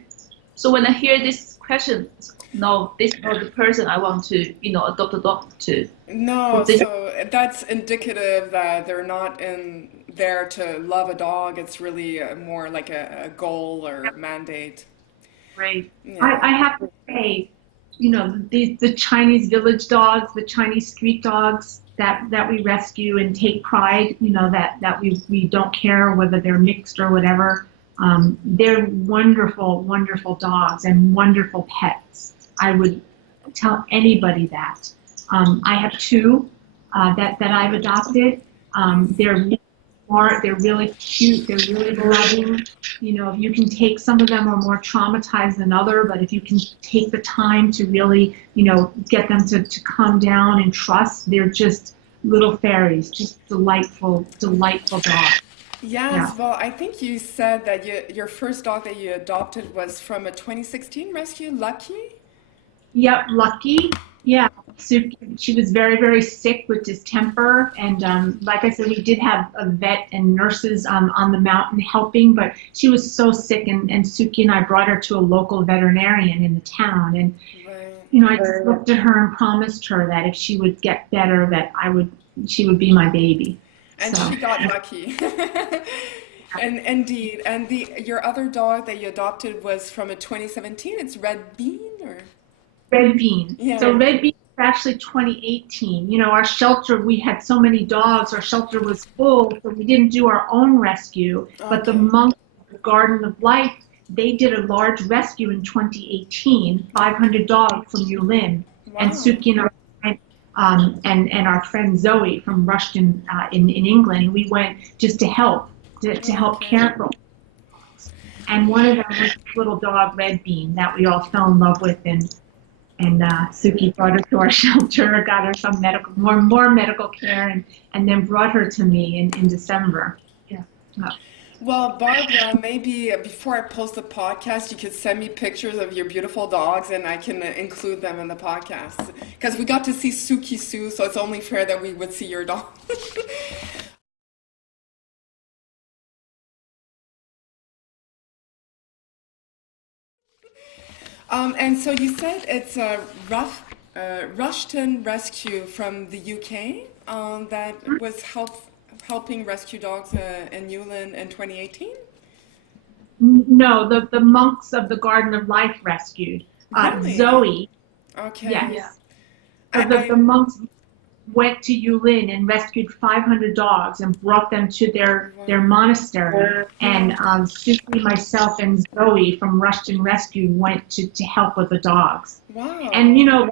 So when I hear this question, no, this is not the person I want to, adopt a dog to. No, So this, so that's indicative that they're not in there to love a dog. It's really more like a goal or mandate. great. Yeah. I have to say, the Chinese village dogs, the Chinese street dogs that we rescue and take pride, that we don't care whether they're mixed or whatever. They're wonderful, wonderful dogs and wonderful pets. I would tell anybody that. I have two that I've adopted. They're really smart, they're really cute, they're really loving. You can take, some of them are more traumatized than other, but if you can take the time to really, get them to calm down and trust, they're just little fairies, just delightful, delightful dogs. Yes, Yeah. well, I think you said that your first dog that you adopted was from a 2016 rescue, Lucky? Yep, Lucky. Yeah, Suki, she was very, very sick with distemper, and like I said, we did have a vet and nurses on the mountain helping, but she was so sick, and Suki and I brought her to a local veterinarian in the town, and Right. I just looked at her and promised her that if she would get better, that she would be my baby. And So, she got lucky. And indeed, and your other dog that you adopted was from a 2017. It's Red Bean, or Red Bean. So yeah. Red Bean was actually 2018. Our shelter, we had so many dogs, our shelter was full, so we didn't do our own rescue. But the Okay. monks of the Garden of Life, they did a large rescue in 2018, 500 dogs from Yulin. And Wow. Suki and our friend, and our friend Zoe from Rushton in England, we went just to help, to help Okay. care for. And one of them was this little dog, Red Bean, that we all fell in love with, and Suki brought her to our shelter, got her some more medical care, and then brought her to me in December. Yeah. So, Well, Barbara, maybe before I post the podcast, you could send me pictures of your beautiful dogs and I can include them in the podcast. Because we got to see Suki Su, so it's only fair that we would see your dog. And so you said it's a Rushton Rescue from the UK that was helping rescue dogs in Yulin in 2018? no, the monks of the Garden of Life rescued Really? Zoe. Okay. Yeah. Yes. So the I monks went to Yulin and rescued 500 dogs and brought them to their wow. monastery. And Suki, myself, and Zoe from Rushton Rescue went to help with the dogs. And Wow.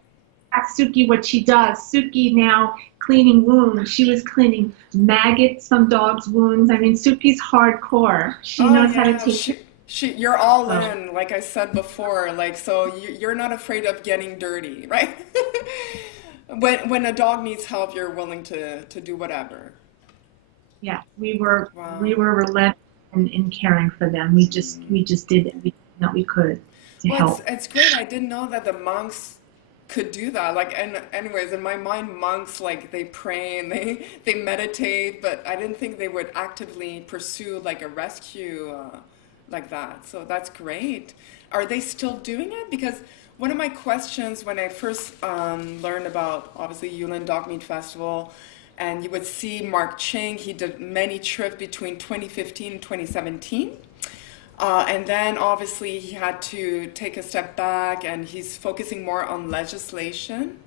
ask Suki what she does. Suki now cleaning wounds. She was cleaning maggots from dogs' wounds. I mean, Suki's hardcore. She Oh knows how to yeah, take care you're all of. in, like I said before, like so you're not afraid of getting dirty, right? When a dog needs help, you're willing to do whatever. Yeah, we Wow. were relentless in caring for them. We just did everything that we could to Well, help. it's great. I didn't know that the monks could do that. Like, and anyways, in my mind, monks like they pray and they meditate, but I didn't think they would actively pursue like a rescue like that. So that's great. Are they still doing it? Because one of my questions when I first learned about obviously Yulin Dog Meat Festival, and you would see Marc Ching, he did many trips between 2015 and 2017. And then obviously he had to take a step back and he's focusing more on legislation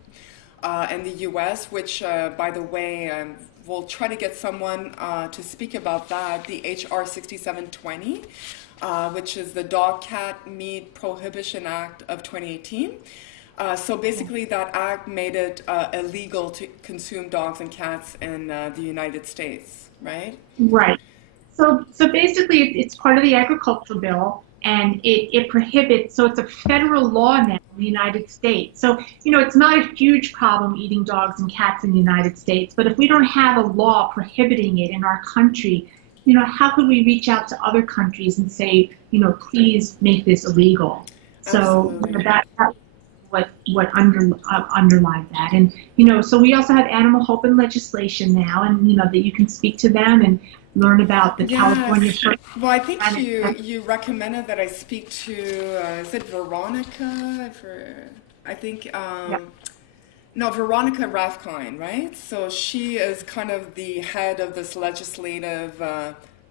in the US, which, by the way, we'll try to get someone to speak about that, the HR 6720, which is the Dog Cat Meat Prohibition Act of 2018. So basically, that act made it illegal to consume dogs and cats in the United States, right? Right. So basically, it's part of the agricultural bill, and it prohibits. So it's a federal law now in the United States. So it's not a huge problem eating dogs and cats in the United States. But if we don't have a law prohibiting it in our country, how could we reach out to other countries and say, please make this illegal? So Absolutely. that underlie that. And so we also have animal hope and legislation now, and that you can speak to them and learn about the California Yes. First Well, I think Planet. you recommended that I speak to, is it Veronica? I think, Yeah, no, Veronica Rathkine, right? So she is kind of the head of this legislative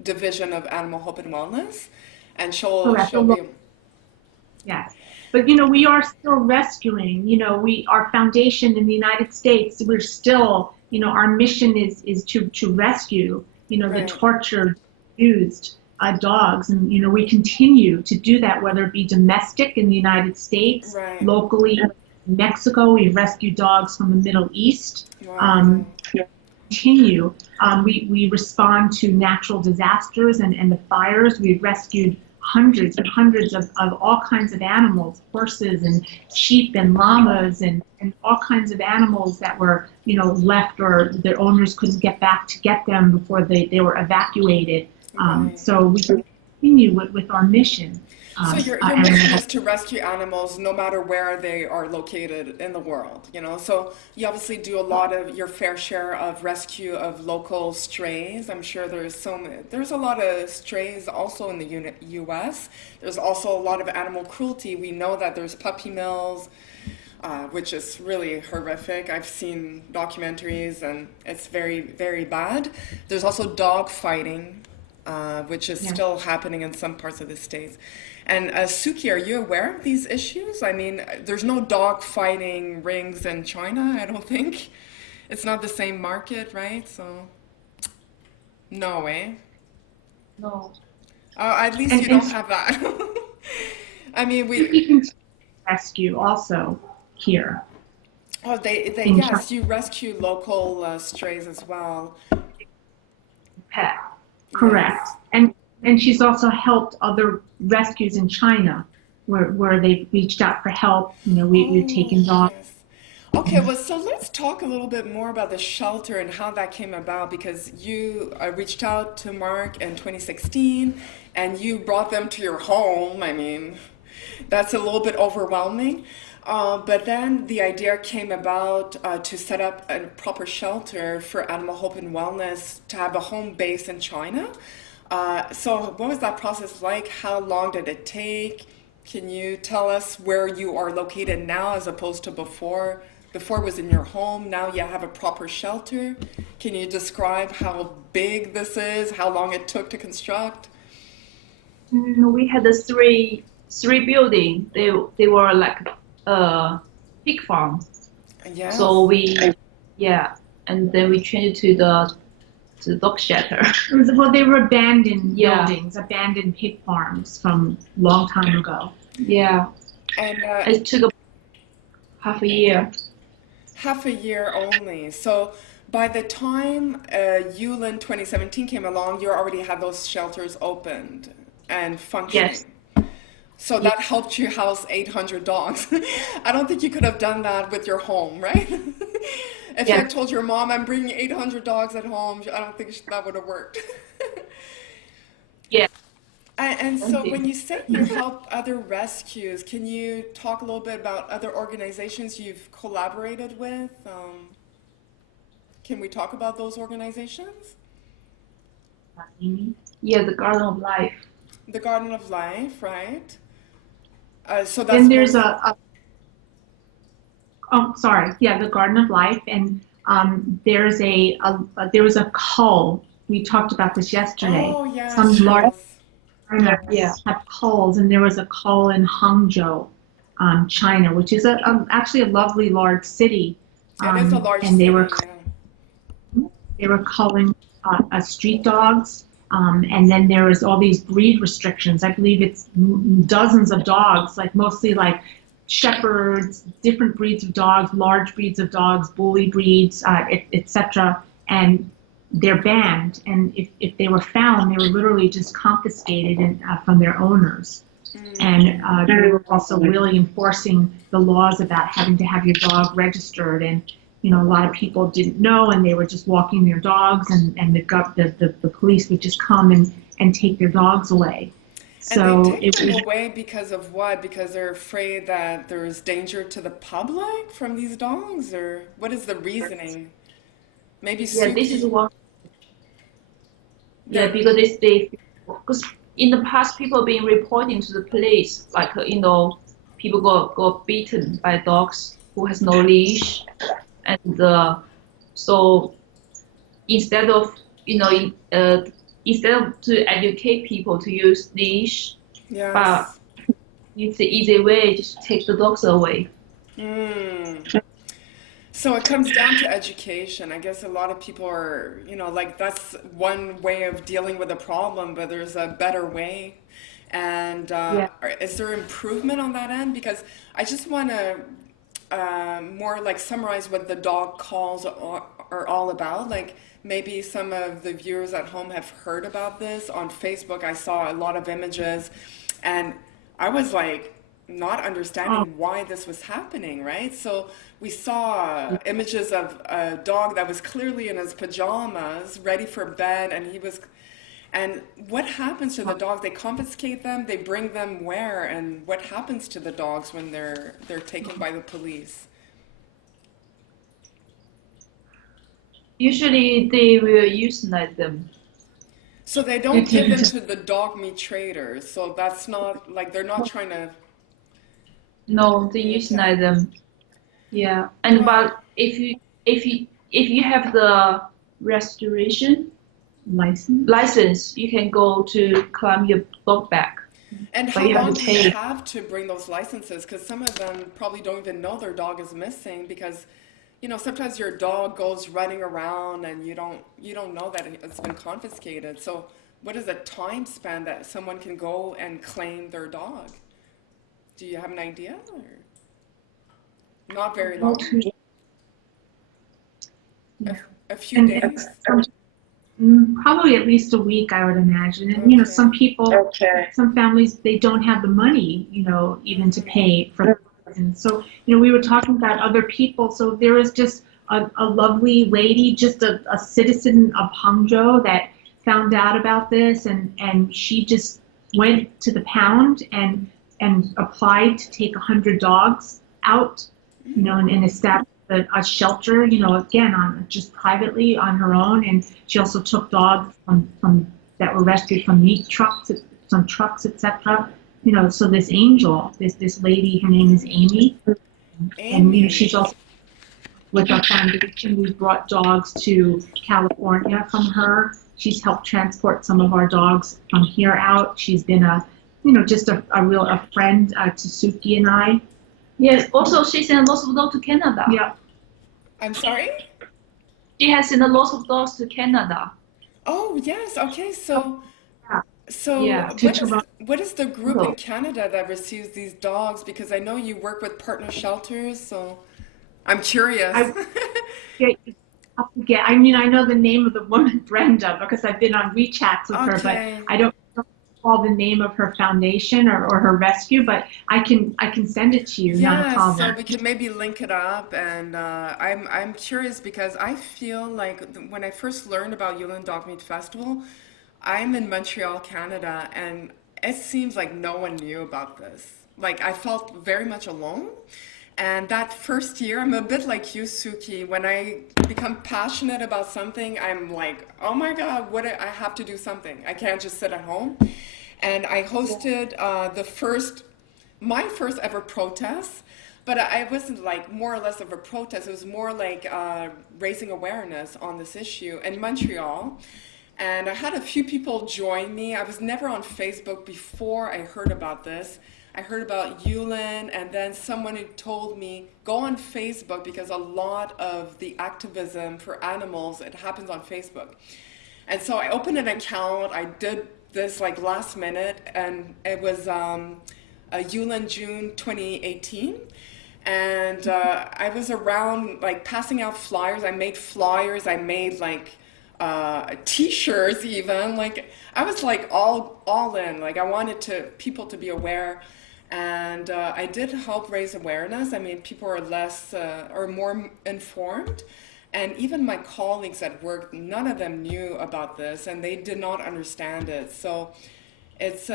division of Animal Hope and Wellness, and correct. she'll be, Yes. But, we are still rescuing, our foundation in the United States, we're still, our mission is to rescue, the Right. tortured, abused dogs. And, we continue to do that, whether it be domestic in the United States, Right. locally in Mexico, we rescue dogs from the Middle East. Wow. Continue. We respond to natural disasters and the fires. We've rescued hundreds and hundreds of all kinds of animals, horses and sheep and llamas and all kinds of animals that were, left or their owners couldn't get back to get them before they were evacuated. Right. So we continue with our mission. So your mission is to rescue animals no matter where they are located in the world, So you obviously do a lot of your fair share of rescue of local strays. I'm sure there's a lot of strays also in the U.S. There's also a lot of animal cruelty. We know that there's puppy mills, which is really horrific. I've seen documentaries and it's very, very bad. There's also dog fighting, which is still happening in some parts of the States. And Suki, are you aware of these issues? I mean, there's no dog fighting rings in China, I don't think. It's not the same market, right? So, no way. No. At least you don't have that. I mean, we can rescue also here. Oh, yes, you rescue local strays as well. Pet. Correct. Yes. And she's also helped other rescues in China where they've reached out for help. We've taken dogs. Yes. Okay, well, so let's talk a little bit more about the shelter and how that came about, because you reached out to Marc in 2016 and you brought them to your home. I mean, that's a little bit overwhelming. But then the idea came about to set up a proper shelter for Animal Hope and Wellness to have a home base in China. So what was that process like? How long did it take? Can you tell us where you are located now as opposed to before? Before it was in your home, now you have a proper shelter. Can you describe how big this is, how long it took to construct? We had the three buildings. They were like pig farm. Yes. So and then we changed it to the dog shelter. Well, they were abandoned buildings, abandoned pig farms from a long time ago. Yeah. And it took half a year. Half a year only. So by the time Yulin 2017 came along, you already had those shelters opened and functioning. Yes. So that helped you house 800 dogs. I don't think you could have done that with your home, right? If you had told your mom, I'm bringing 800 dogs at home, I don't think that would have worked. Yeah. And so when you say you help other rescues, can you talk a little bit about other organizations you've collaborated with? Can we talk about those organizations? Yeah, the Garden of Life. The Garden of Life, right? So that's Then there's the Garden of Life, and there was a cull. We talked about this yesterday. Oh, yes. Some large Yes. have culls, and there was a cull in Hangzhou, China, which is actually a lovely large city. It is a large and city, they were culling street dogs. And then there was all these breed restrictions. I believe it's dozens of dogs, like mostly like shepherds, different breeds of dogs, large breeds of dogs, bully breeds, etc. And they're banned. And if they were found, they were literally just confiscated from their owners. And they were also really enforcing the laws about having to have your dog registered. And a lot of people didn't know, and they were just walking their dogs, and the police would just come and take their dogs away. So and they take them away because of what? Because they're afraid that there's danger to the public from these dogs, or what is the reasoning? Maybe Suki. This is one. Yeah, because in the past, people been reporting to the police, like people got beaten by dogs who has no leash. And so instead of to educate people to use leash, Yes. but it's the easy way, just take the dogs away. Mm. So it comes down to education. I guess a lot of people are, like that's one way of dealing with a problem, but there's a better way. And Yeah. is there improvement on that end? Because I just want to more like summarize what the dog calls are all about. Like maybe some of the viewers at home have heard about this on Facebook. I saw a lot of images, and I was like not Oh, understanding why this was happening, right? So we saw images of a dog that was clearly in his pajamas, ready for bed, and he was. And what happens to the dogs? They confiscate them. They bring them where? And what happens to the dogs when they're taken by the police? Usually they will euthanize them. So they they don't give take it them to to the dog meat traders. So that's not like they're not trying to. No, they Okay. euthanize them. Yeah. And Wow. but if you have the restoration license. license, you can go to claim your dog back, And but how you have to long do you pay. have to bring those licenses? Because some of them probably don't even know their dog is missing because, sometimes your dog goes running around and you don't know that it's been confiscated. So what is the time span that someone can go and claim their dog? Do you have an idea? Or not very Go long? to A, yeah, a few and days? probably at least a week, I would imagine. And some Okay. people, some families, they don't have the money, even to Mm-hmm. pay for. And so, we were talking about other people. So there was just a lovely lady, just a citizen of Hangzhou that found out about this, and she just went to the pound and applied to take 100 dogs out, and establish a shelter, again on just privately on her own. And she also took dogs from that were rescued from meat trucks, some trucks, etc. So this angel, this lady, her name is Amy, and she's Amy. also with our foundation. We brought dogs to California from her. She's helped transport some of our dogs from here out. She's been just a friend to Suki and I. Yes. Also, she sent lots of dogs to Canada. Yeah, I'm sorry? She has sent lots of dogs to Canada. Oh, yes. Okay. So yeah, So Yeah. to what is Toronto. what is the group in So, Canada that receives these dogs? Because I know you work with partner shelters, so I'm curious. I get, I mean, I know the name of the woman, Brenda, because I've been on WeChats with her, but Okay. I don't recall the name of her foundation or her rescue. But I can send it to you, not a Yes, so problem. we could maybe link it up, and I'm curious because I feel like when I first learned about Yulin Dog Meat Festival, I'm in Montreal, Canada, and it seems like no one knew about this. Like I felt very much alone. And that first year, I'm a bit like you, Suki. When I become passionate about something, I'm like, oh my God, I have to do something. I can't just sit at home. And I hosted my first ever protest, but I wasn't like more or less of a protest. It was more like raising awareness on this issue in Montreal. And I had a few people join me. I was never on Facebook before I heard about this. I heard about Yulin, and then someone who told me go on Facebook because a lot of the activism for animals it happens on Facebook. And so I opened an account. I did this like last minute, and it was Yulin June 2018. And I was around like passing out flyers. I made flyers. I made like t-shirts even. Like I was like all in. Like I wanted to people to be aware, and I did help raise awareness. I mean, people are less or more informed. And even my colleagues at work, none of them knew about this, and they did not understand it. So it's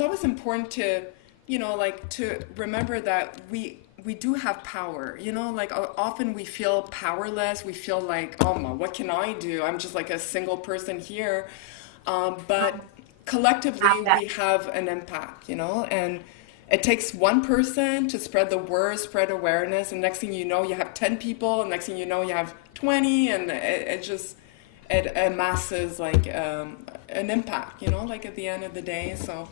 always important to like to remember that we do have power. Like often we feel powerless. We feel like, oh my, what can I do? I'm just like a single person here. But Have collectively that. we have an impact. And it takes one person to spread the word, spread awareness, and next thing you know, you have 10 people, and next thing you know, you have 20, and it just it amasses like an impact, like at the end of the day. So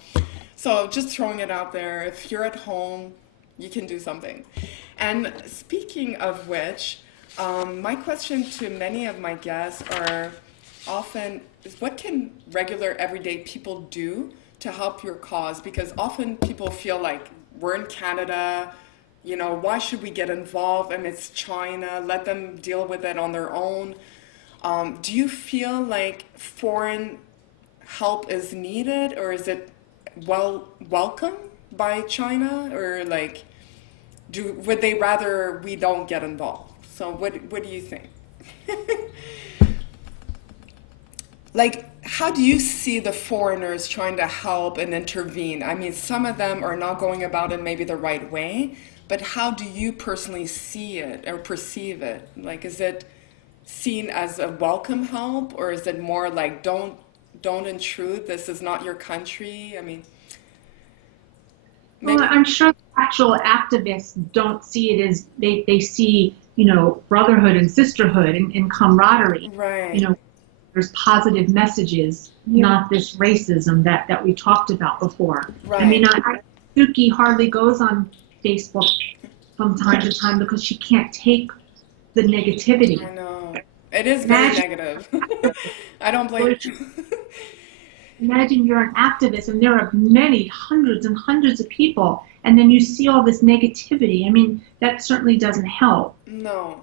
So just throwing it out there, if you're at home, you can do something. And speaking of which, my question to many of my guests are often is what can regular everyday people do to help your cause? Because often people feel like we're in Canada, you know, why should we get involved? And it's China, let them deal with it on their own. Do you feel like foreign help is needed, or is it welcome by China, or like would they rather we don't get involved? So what do you think? Like, how do you see the foreigners trying to help and intervene? I mean, some of them are not going about it maybe the right way, but how do you personally see it or perceive it? Like, is it seen as a welcome help, or is it more like don't intrude, this is not your country? I mean, Well, maybe. I'm sure the actual activists don't see it as they see, brotherhood and sisterhood and camaraderie. Right, You know, there's positive messages, not this racism that we talked about before. I mean, right. Suki hardly goes on Facebook from time to time because she can't take the I negativity. know. It is very Imagine, negative. I don't blame you. imagine you're an activist and there are many hundreds and hundreds of people, and then you see all this negativity. I mean, that certainly doesn't help. No.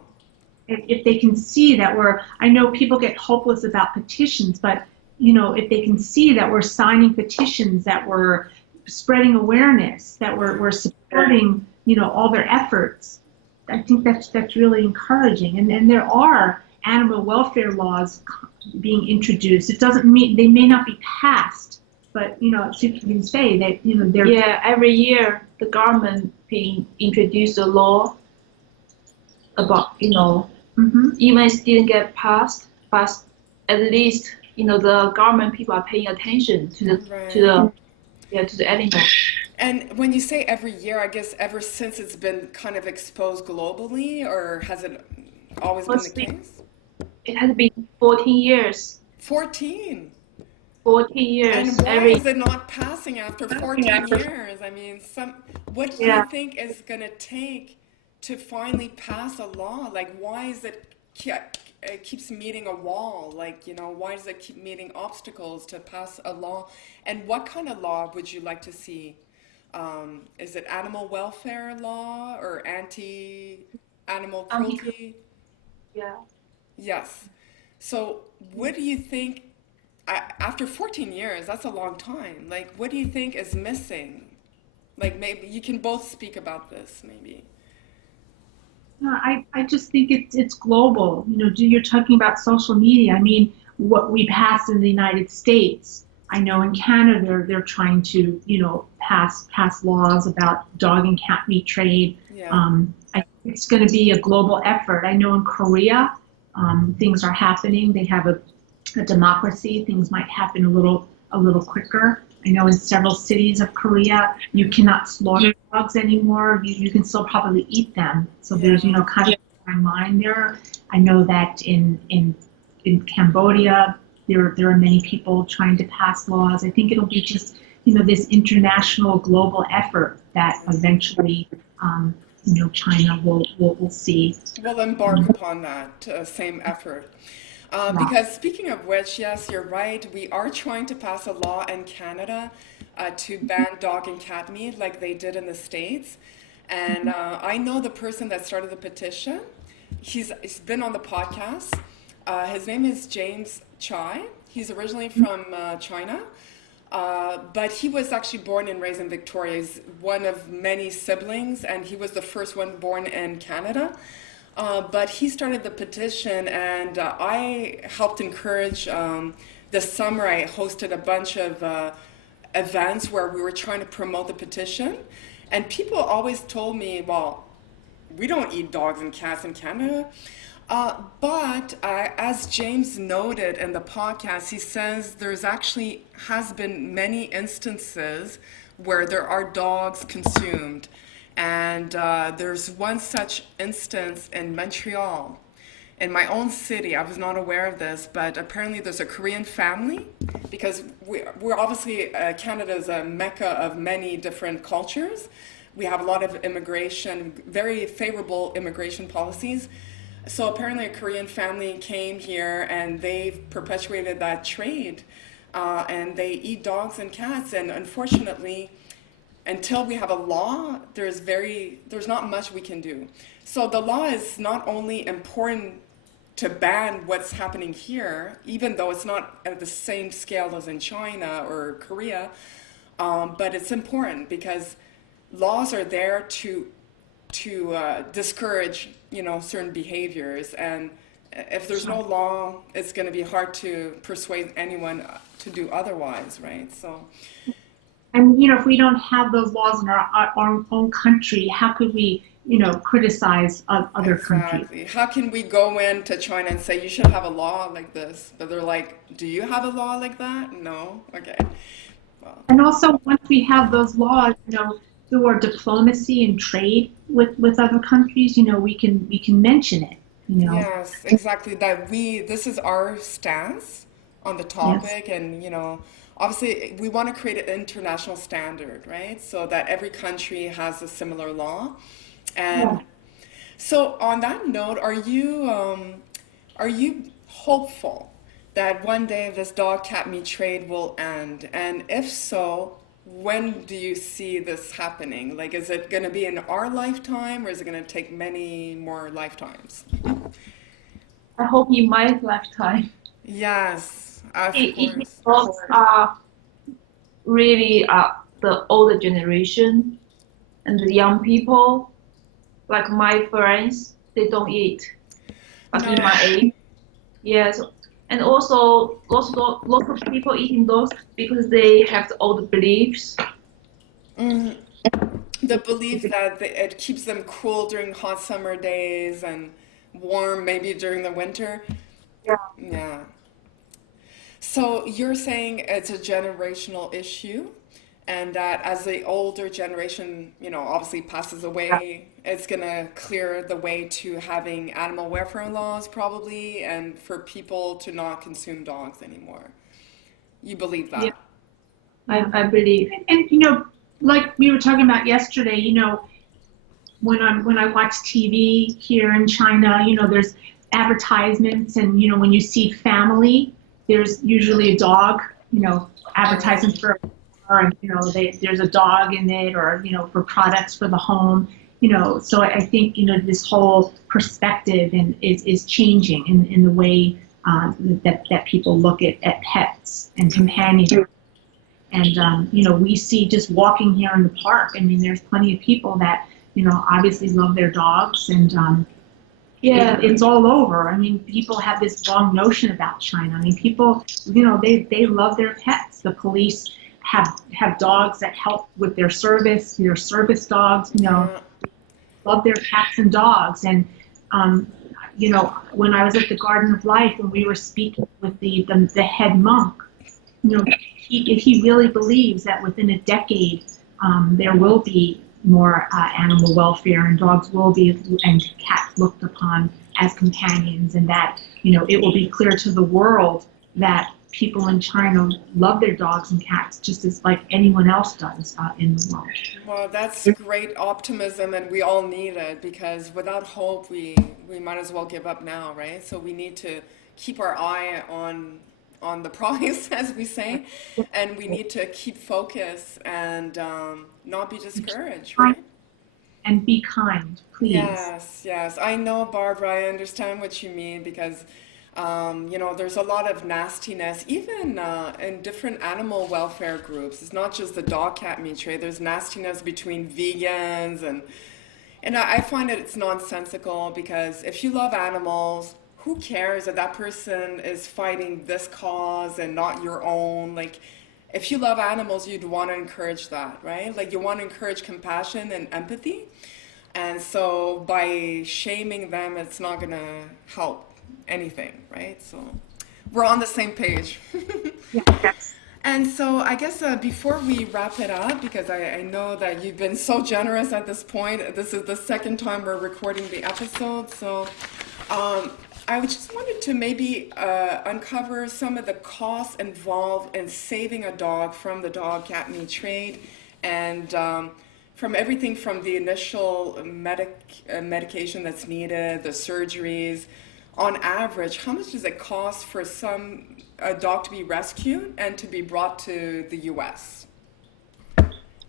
If they can see that I know people get hopeless about petitions, but if they can see that we're signing petitions, that we're spreading awareness, that we're supporting, all their efforts, I think that's really encouraging. And there are animal welfare laws being introduced. It doesn't mean they may not be passed, but so you can say that they're Yeah, every year the government being introduced a law about Mhm. even it didn't get passed, but at least the government people are paying attention to the to Right. the yeah to the animal. And when you say every year, I guess ever since it's been kind of exposed globally, or has it always been the Mostly case? it has been 14 years. 14. 14 And years why every is it not passing after 14 years? I mean, what do you yeah. think is going to take to finally pass a law? Like, why is it keeps meeting a wall? Like, why does it keep meeting obstacles to pass a law? And what kind of law would you like to see? Is it animal welfare law or anti-animal Anti cruelty? yeah. Yes. So, what do you think, after 14 years, that's a long time. Like, what do you think is missing? Like, maybe you can both speak about this, maybe. No, I just think it's global. You're talking about social media. I mean, what we passed in the United States. I know in Canada they're trying to, pass laws about dog and cat meat trade. Yeah. I think it's going to be a global effort. I know in Korea, things are happening. They have a democracy. Things might happen a little quicker. I know in several cities of Korea, you cannot slaughter dogs anymore. You can still probably eat them. So there's, Yeah. kind of a fine line there. I know that in Cambodia, there are many people trying to pass laws. I think it'll be just, this international global effort that eventually, China will see. We'll embark upon that same effort. Yeah. Because speaking of which, yes, you're right. We are trying to pass a law in Canada to ban dog and cat meat like they did in the States. And I know the person that started the petition. He's been on the podcast. His name is James Chai. He's originally from China. But he was actually born and raised in Victoria. He's one of many siblings, and he was the first one born in Canada. But he started the petition, and I helped encourage. This summer, I hosted a bunch of events where we were trying to promote the petition. And people always told me, well, we don't eat dogs and cats in Canada. But as James noted in the podcast, he says there's actually has been many instances where there are dogs consumed. And there's one such instance in Montreal. in my own city, I was not aware of this, but apparently there's a Korean family, because we're obviously, Canada is a mecca of many different cultures. We have a lot of immigration, very favorable immigration policies. So apparently a Korean family came here and they've perpetuated that trade, and they eat dogs and cats. And unfortunately, until we have a law, there's not much we can do. So the law is not only important to ban what's happening here, even though it's not at the same scale as in China or Korea, but it's important because laws are there to discourage, certain behaviors. And if there's no law, it's going to be hard to persuade anyone to do otherwise, right? So. And if we don't have those laws in our own country, how could we, criticize other countries? Exactly. How can we go into China and say you should have a law like this? But they're like, do you have a law like that? No. Okay. Well. And also, once we have those laws, through our diplomacy and trade with other countries, we can mention it. Yes, exactly. This is our stance on the topic, yes. And obviously we want to create an international standard, right? So that every country has a similar law. And so on that note, are you hopeful that one day this dog cat meat trade will end? And if so, when do you see this happening? Like, is it going to be in our lifetime, or is it going to take many more lifetimes? I hope in my lifetime. Yes, of Dogs are really the older generation and the young people. Like my friends, they don't eat. But in my age, yes. And also, lots of people eating dogs because they have the old beliefs. Mm. The belief that it keeps them cool during hot summer days and warm maybe during the winter. Yeah. Yeah. So you're saying it's a generational issue, and that as the older generation, obviously passes away, it's going to clear the way to having animal welfare laws probably, and for people to not consume dogs anymore. You believe that? Yeah, I believe. And like we were talking about yesterday, when I watch TV here in China, there's advertisements, and when you see family, there's usually a dog, advertising for, and there's a dog in it, or for products for the home, So I think this whole perspective is changing in the way that people look at pets and companions. And we see just walking here in the park. I mean, there's plenty of people that obviously love their dogs, and it's all over. I mean, people have this wrong notion about China. I mean, people, they love their pets. The police have dogs that help with their service dogs, love their cats and dogs. And, when I was at the Garden of Life, when we were speaking with the head monk, he really believes that within a decade, there will be more animal welfare, and dogs will be, and cats looked upon as companions, and that it will be clear to the world that people in China love their dogs and cats just as like anyone else does in the world. Well, that's great optimism, and we all need it, because without hope we might as well give up now, right? So we need to keep our eye on the prize, as we say, and we need to keep focus and not be discouraged, right? And be kind, please. Yes. I know, Barbara, I understand what you mean, because there's a lot of nastiness, even in different animal welfare groups. It's not just the dog cat meat trade. There's nastiness between vegans, and I find it's nonsensical, because if you love animals, who cares if that person is fighting this cause and not your own? Like, if you love animals, you'd want to encourage that, right? Like, you want to encourage compassion and empathy. And so by shaming them, it's not going to help anything, right? So we're on the same page. Yes. And so I guess before we wrap it up, because I know that you've been so generous at this point, this is the second time we're recording the episode. So I just wanted to maybe uncover some of the costs involved in saving a dog from the dog cat meat trade, and from everything from the initial medication that's needed, the surgeries. On average, how much does it cost for a dog to be rescued and to be brought to the U.S.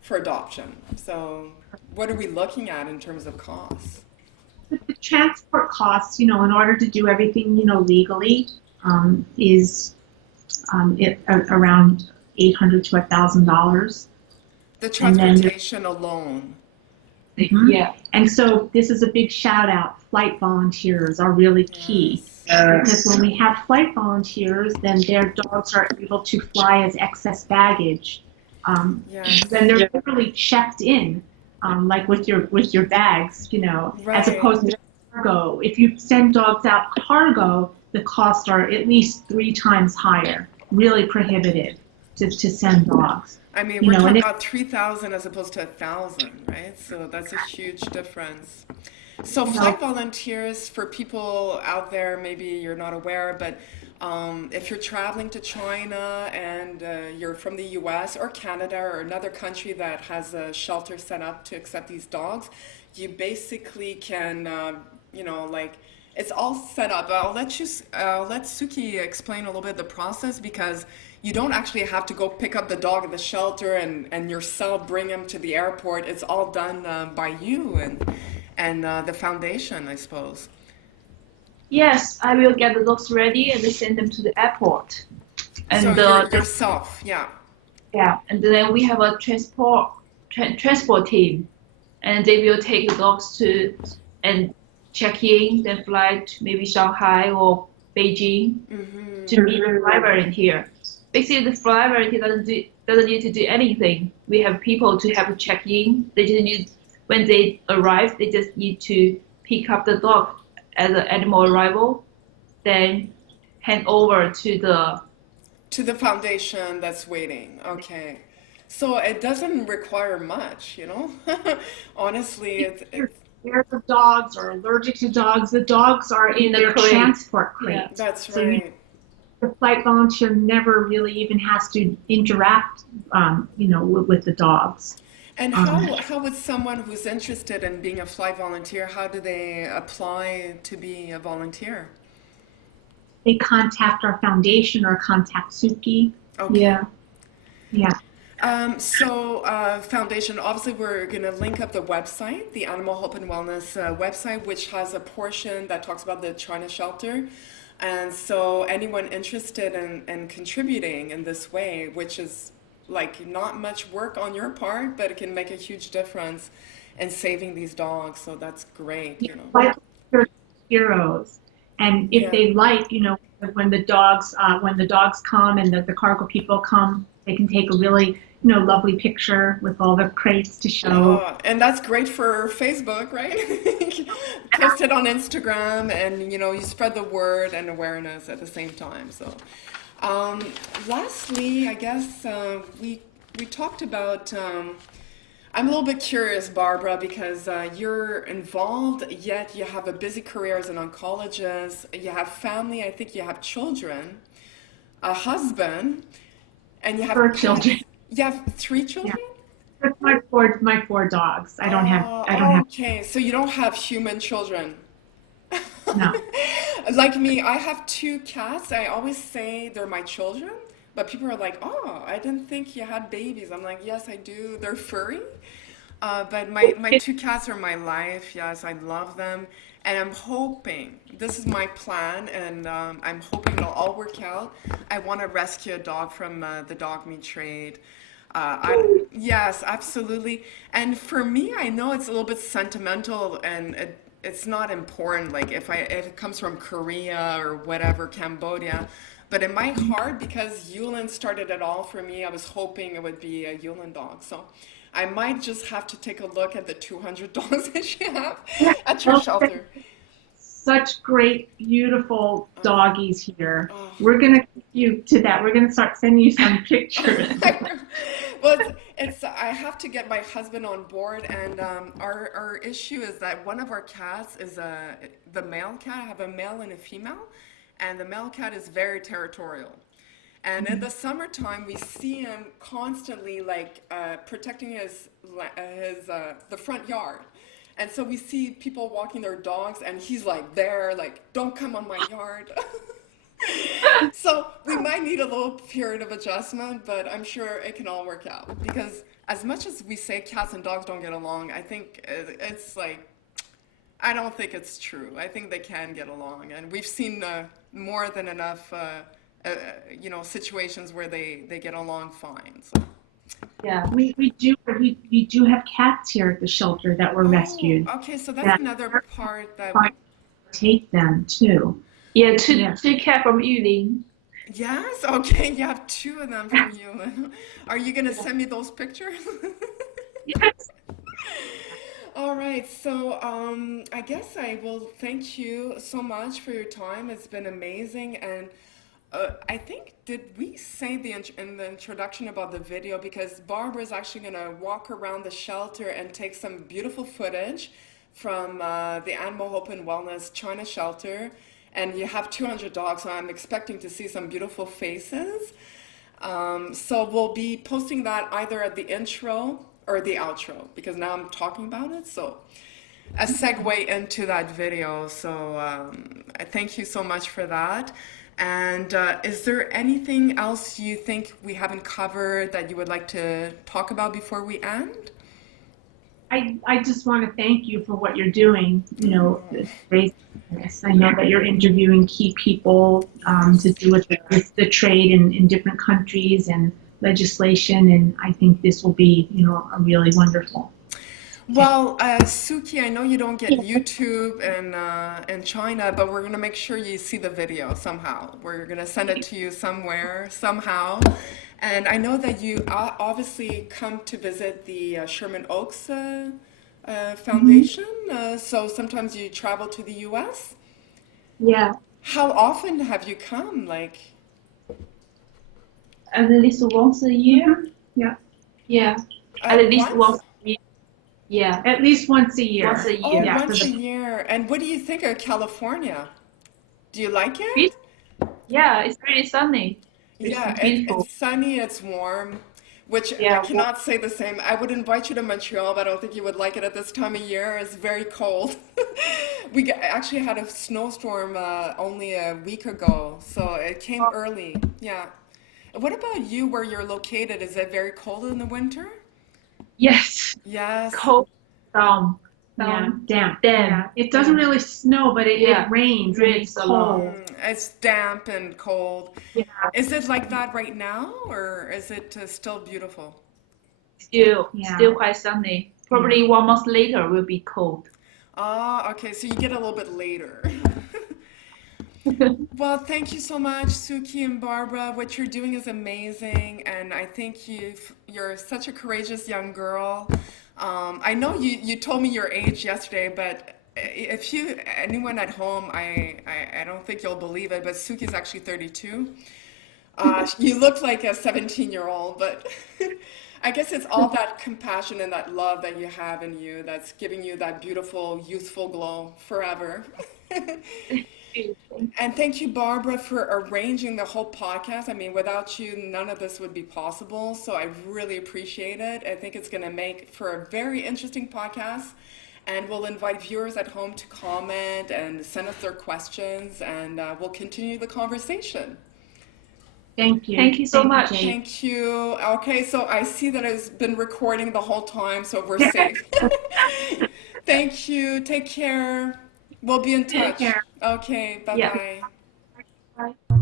for adoption? So, what are we looking at in terms of costs? The transport costs, in order to do everything, legally, is around $800 to $1,000. The transportation alone. Yeah. And so this is a big shout out. Flight volunteers are really key. Yes. Because when we have flight volunteers, then their dogs are able to fly as excess baggage. Yes. Then they're literally checked in, like with your bags, as Right. opposed to cargo. If you send dogs out cargo, the costs are at least 3 times higher. Really prohibitive to send dogs. I mean, we're talking about 3,000 as opposed to 1,000, right? So that's a huge difference. So flight volunteers, for people out there, maybe you're not aware, but if you're traveling to China and you're from the US or Canada or another country that has a shelter set up to accept these dogs, you basically can, it's all set up. I'll let Suki explain a little bit the process, because you don't actually have to go pick up the dog at the shelter and yourself bring him to the airport. It's all done by you and the foundation, I suppose. Yes, I will get the dogs ready and send them to the airport. And So yourself, yeah. yeah, and then we have a transport team, and they will take the dogs to and check in, then fly to maybe Shanghai or Beijing to meet the fly volunteer. Basically, the fly volunteer doesn't need to do anything. We have people to have a check in. They just need, when they arrive, they just need to pick up the dog as an animal arrival, then hand over to the foundation that's waiting. Okay. So it doesn't require much, Honestly, it's Scared of dogs or allergic to dogs, the dogs are in their crate. transport crate. Yeah. that's So right. the flight volunteer never really even has to interact, with the dogs. And how would someone who's interested in being a flight volunteer, how do they apply to be a volunteer? They contact our foundation or contact Suki. Okay. Yeah. Yeah. Foundation, obviously we're going to link up the website, the Animal Hope and Wellness website, which has a portion that talks about the China shelter. And so anyone interested in contributing in this way, which is like not much work on your part, but it can make a huge difference in saving these dogs. So that's great, Flight volunteers are heroes. And if Yeah. they like, when the dogs come and the cargo people come, they can take a really, lovely picture with all the crates to show. And that's great for Facebook, right? Post it on Instagram, and you spread the word and awareness at the same time. So, lastly, I guess we talked about. I'm a little bit curious, Barbara, because you're involved, yet you have a busy career as an oncologist. You have family. I think you have children, a husband, and you have 4 children. You have 3 children? That's my four dogs. I don't have. Okay, so you don't have human children. No. Like me, I have 2 cats. I always say they're my children, but people are like, "Oh, I didn't think you had babies." I'm like, "Yes, I do. They're furry." But my 2 cats are my life. Yes, I love them. And I'm hoping, this is my plan, and I'm hoping it'll all work out. I want to rescue a dog from the dog meat trade. Yes, absolutely. And for me, I know it's a little bit sentimental, and it's not important, like if it comes from Korea or whatever, Cambodia. But in my heart, because Yulin started it all for me, I was hoping it would be a Yulin dog. So I might just have to take a look at the 200 dogs that you have at your shelter. such great, beautiful doggies here. Oh. We're going to keep you to that. We're going to start sending you some pictures. Well, I have to get my husband on board, and our issue is that one of our cats is the male cat. I have a male and a female, and the male cat is very territorial. And in the summertime, we see him constantly like protecting the front yard. And so we see people walking their dogs, and he's like there, like, don't come on my yard. So we might need a little period of adjustment, but I'm sure it can all work out. Because as much as we say cats and dogs don't get along, I think it's like, I don't think it's true. I think they can get along. And we've seen more than enough situations where they get along fine. So. Yeah. We do have cats here at the shelter that were rescued. Okay, so that's another part that take them too. Yeah, two cats from Yulin. Yes, okay, you have 2 of them from Yulin. Are you gonna send me those pictures? Yes. All right, so I guess I will thank you so much for your time. It's been amazing, and I think, did we say in the introduction about the video? Because Barbara is actually going to walk around the shelter and take some beautiful footage from the Animal Hope and Wellness China shelter. And you have 200 dogs, so I'm expecting to see some beautiful faces. So we'll be posting that either at the intro or the outro, because now I'm talking about it. So a segue into that video. So I thank you so much for that. And is there anything else you think we haven't covered that you would like to talk about before we end? I just want to thank you for what you're doing. I know that you're interviewing key people to do with the trade in different countries and legislation, and I think this will be, a really wonderful. Well, Suki, I know you don't get YouTube in China, but we're going to make sure you see the video somehow. We're going to send it to you somewhere, somehow. And I know that you obviously come to visit the Sherman Oaks Foundation, so sometimes you travel to the US? Yeah. How often have you come? Like, at least once a year. Yeah. Yeah. At least once a year. Yeah. At least once a year. Once a year. Oh, Yeah. once a year. And what do you think of California? Do you like it? Yeah, it's really sunny. Yeah, beautiful. it's sunny, it's warm, which Yeah, I cannot say the same. I would invite you to Montreal, but I don't think you would like it at this time of year. It's very cold. We actually had a snowstorm only a week ago, so it came early. Yeah. What about you, where you're located? Is it very cold in the winter? Yes. Yes. Cold. Yeah, damp. Damp. Yeah. It doesn't really snow, but it rains and it's a lot. cold. It's damp and cold. Yeah. Is it like that right now, or is it still beautiful? Still quite sunny. Probably 1 month later will be cold. Ah, okay, so you get a little bit later. Well, thank you so much, Suki and Barbara. What you're doing is amazing, and I think you're such a courageous young girl. I know you told me your age yesterday, but if anyone at home, I don't think you'll believe it, but Suki's actually 32. You look like a 17-year-old, but I guess it's all that compassion and that love that you have in you that's giving you that beautiful, youthful glow forever. And thank you, Barbara, for arranging the whole podcast. I mean, without you, none of this would be possible. So I really appreciate it. I think it's going to make for a very interesting podcast. And we'll invite viewers at home to comment and send us their questions. And we'll continue the conversation. Thank you. Thank you so much. Kate. Thank you. Okay, so I see that it's been recording the whole time, so we're safe. Thank you. Take care. We'll be in touch. Take care. Okay, bye-bye. Yeah. Bye.